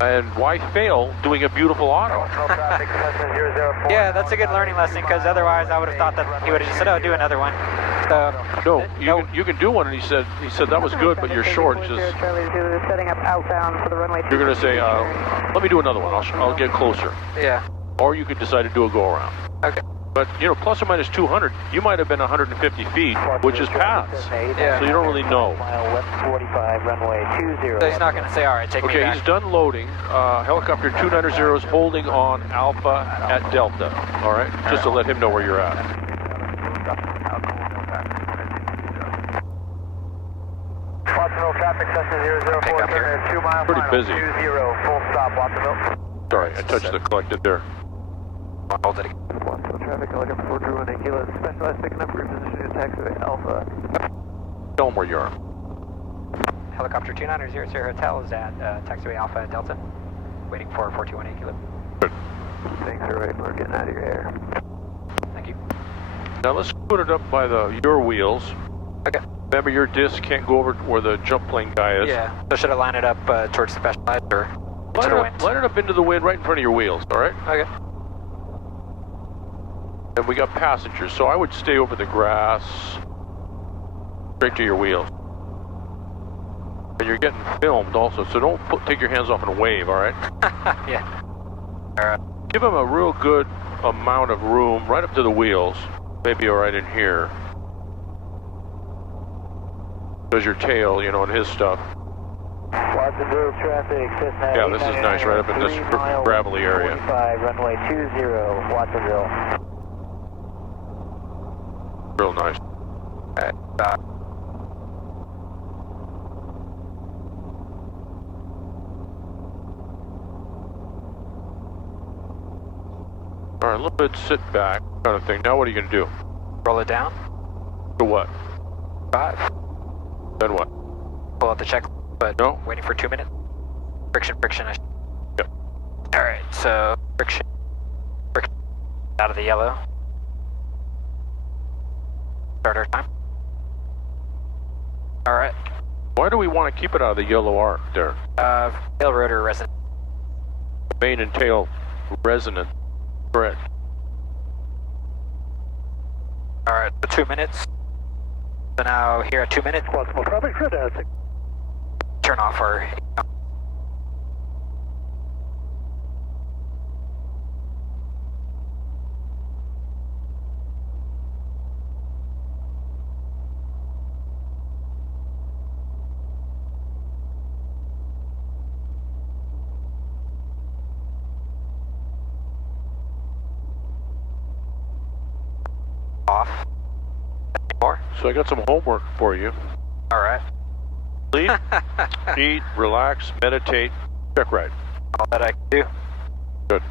And why fail doing a beautiful auto? Yeah, that's a good learning lesson, because otherwise I would have thought that he would have just said, oh, do another one. So, No, you can do one, and he said that was good, but you're short. Just setting up outbound for the runway. you're going to say, let me do another one. I'll get closer. yeah. Or you could decide to do a go-around. Okay. But, you know, plus or minus 200, you might have been 150 feet, which is pass. Yeah. So you don't really know. Mile left 45, runway 20. So he's not going to say, all right, take me Okay, back. he's done loading. Helicopter 290 is holding on Alpha at Delta. All right? Just to let him know where you're at. Watsonville traffic, Cessna 004, turn 2 miles. Pretty busy. 20, full stop, Watsonville. Sorry, I touched the collected there. Hold it again. Watsonville traffic, Helicopter 421 Kilo, specialized picking up repositioning taxiway Alpha. Tell him where you are. Helicopter 2900 Hotel is at taxiway Alpha at Delta, waiting for 4218 Kilo. Good. Thanks for waiting, we're getting out of your air. Thank you. Now let's put it up by your wheels. Okay. Remember, your disc can't go over where the jump plane guy is. Yeah. So should I line it up towards specialized or into the wind? Line it up into the wind right in front of your wheels, all right? Okay. And we got passengers, so I would stay over the grass, straight to your wheels. And you're getting filmed also, so don't take your hands off and wave, all right? Yeah. All right. Give him a real good amount of room right up to the wheels, maybe right in here. There's your tail, you know, and his stuff. Watsonville traffic, Cessna. Yeah, this is nice, right up in this gravelly area. 45, runway 20, Watsonville. Real nice. All right, a little bit sit back kind of thing. Now what are you going to do? Roll it down. To what? 5. Then what? Pull out the check, but No. waiting for 2 minutes. Friction. Yep. All right, so friction out of the yellow. Start our time. All right. Why do we want to keep it out of the yellow arc there? Tail rotor resonance. Main and tail resonant. Correct. All right, so 2 minutes. So now here at 2 minutes, Watsonville traffic, fantastic. turn off our. Off. More. So I got some homework for you. All right. Sleep, eat, relax, meditate, check ride. All that I can do. Good.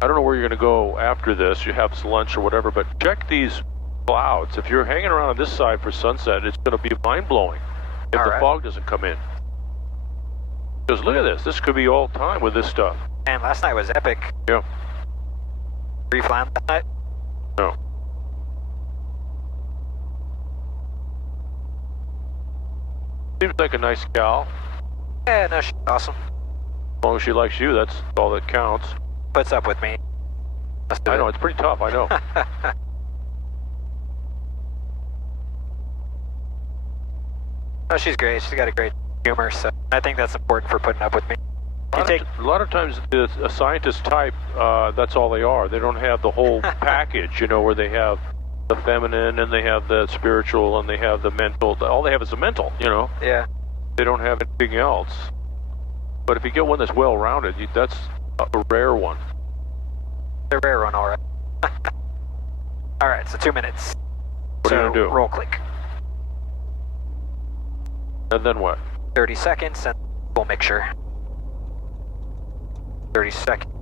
I don't know where you're going to go after this. You have some lunch or whatever, but check these clouds. If you're hanging around on this side for sunset, it's going to be mind-blowing if All the right. fog doesn't come in. Because look at this. This could be all time with this stuff. And last night was epic. Yeah. Were you flying last night? No. Seems like a nice gal. Yeah, no, she's awesome. As long as she likes you, that's all that counts. Puts up with me. Let's do I it. know, it's pretty tough, I know. Oh, she's great. She's got a great humor, so I think that's important for putting up with me. A lot of times, a scientist type, that's all they are. They don't have the whole package, you know, where they have the feminine and they have the spiritual and they have the mental. All they have is the mental, you know. Yeah. They don't have anything else. But if you get one that's well-rounded, that's a rare one. A rare one, all right. All right, so 2 minutes. What are you gonna do? Roll click. And then what? 30 seconds and full mixture. 30 seconds.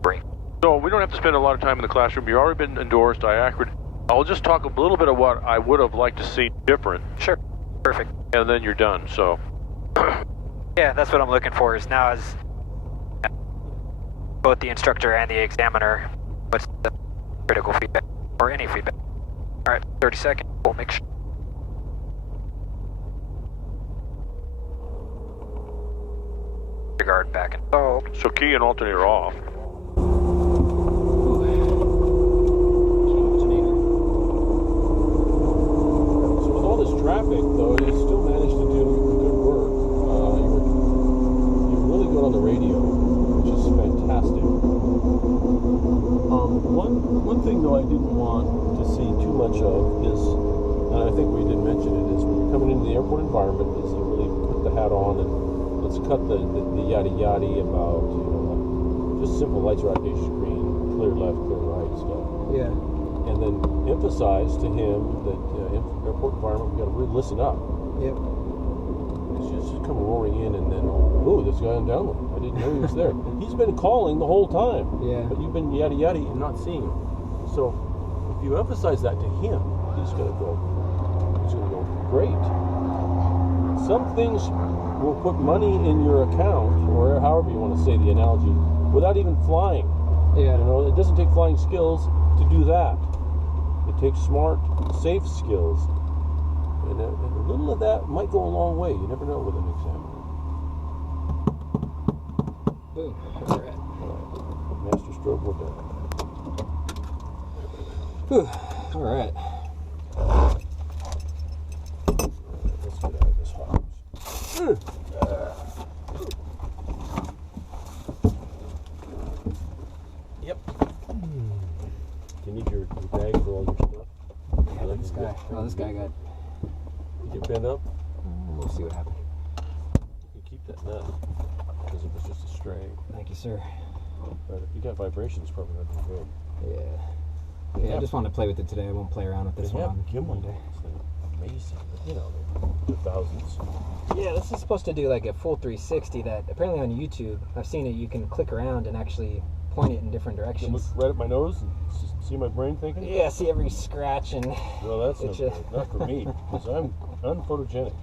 Break. So we don't have to spend a lot of time in the classroom. You've already been endorsed, diacrid. I'll just talk a little bit of what I would have liked to see different. Sure. Perfect. And then you're done, so. Yeah, that's what I'm looking for is now as both the instructor and the examiner, what's the critical feedback or any feedback. All right, 30 seconds, full mixture. Guard back installed. So key and alternator off. So with all this traffic, though, you still managed to do good work. You're really good on the radio, which is fantastic. One thing, though, I didn't want to see too much of is, and I think we did mention it, is when you're coming into the airport environment, is you really put the hat on and let's cut the yada yada about, you know, just simple lights are out your screen, clear left, clear right stuff. Yeah. And then emphasize to him that airport environment, we got to really listen up. Yep. Because you just come roaring in and then, oh, this guy on download, I didn't know he was there. He's been calling the whole time. Yeah. But you've been yada yada and not seeing him. So if you emphasize that to him, he's gonna go great. Some things will put money in your account, or however you want to say the analogy, without even flying. Yeah. You know, it doesn't take flying skills to do that. It takes smart, safe skills. And a little of that might go a long way. You never know with an examiner. Boom. All right. Master stroke, we're done. Whew. All right. Let's get out of this hot. Yep. Do you need your bag for all your stuff? Yeah, this guy. Oh, this guy got. You get pinned up? We'll see what happens. You can keep that nut because it was just a stray. Thank you, sir. But if you got vibrations, probably not doing good. Yeah. Yeah, I just wanted to play with it today. I won't play around with this one. Gimbal. It's like amazing. You know, the thousands. Yeah, this is supposed to do like a full 360 that apparently on YouTube, I've seen it, you can click around and actually point it in different You can directions. look right at my nose and see my brain thinking? Yeah, see every scratch and... Well, that's not for me, because I'm unphotogenic.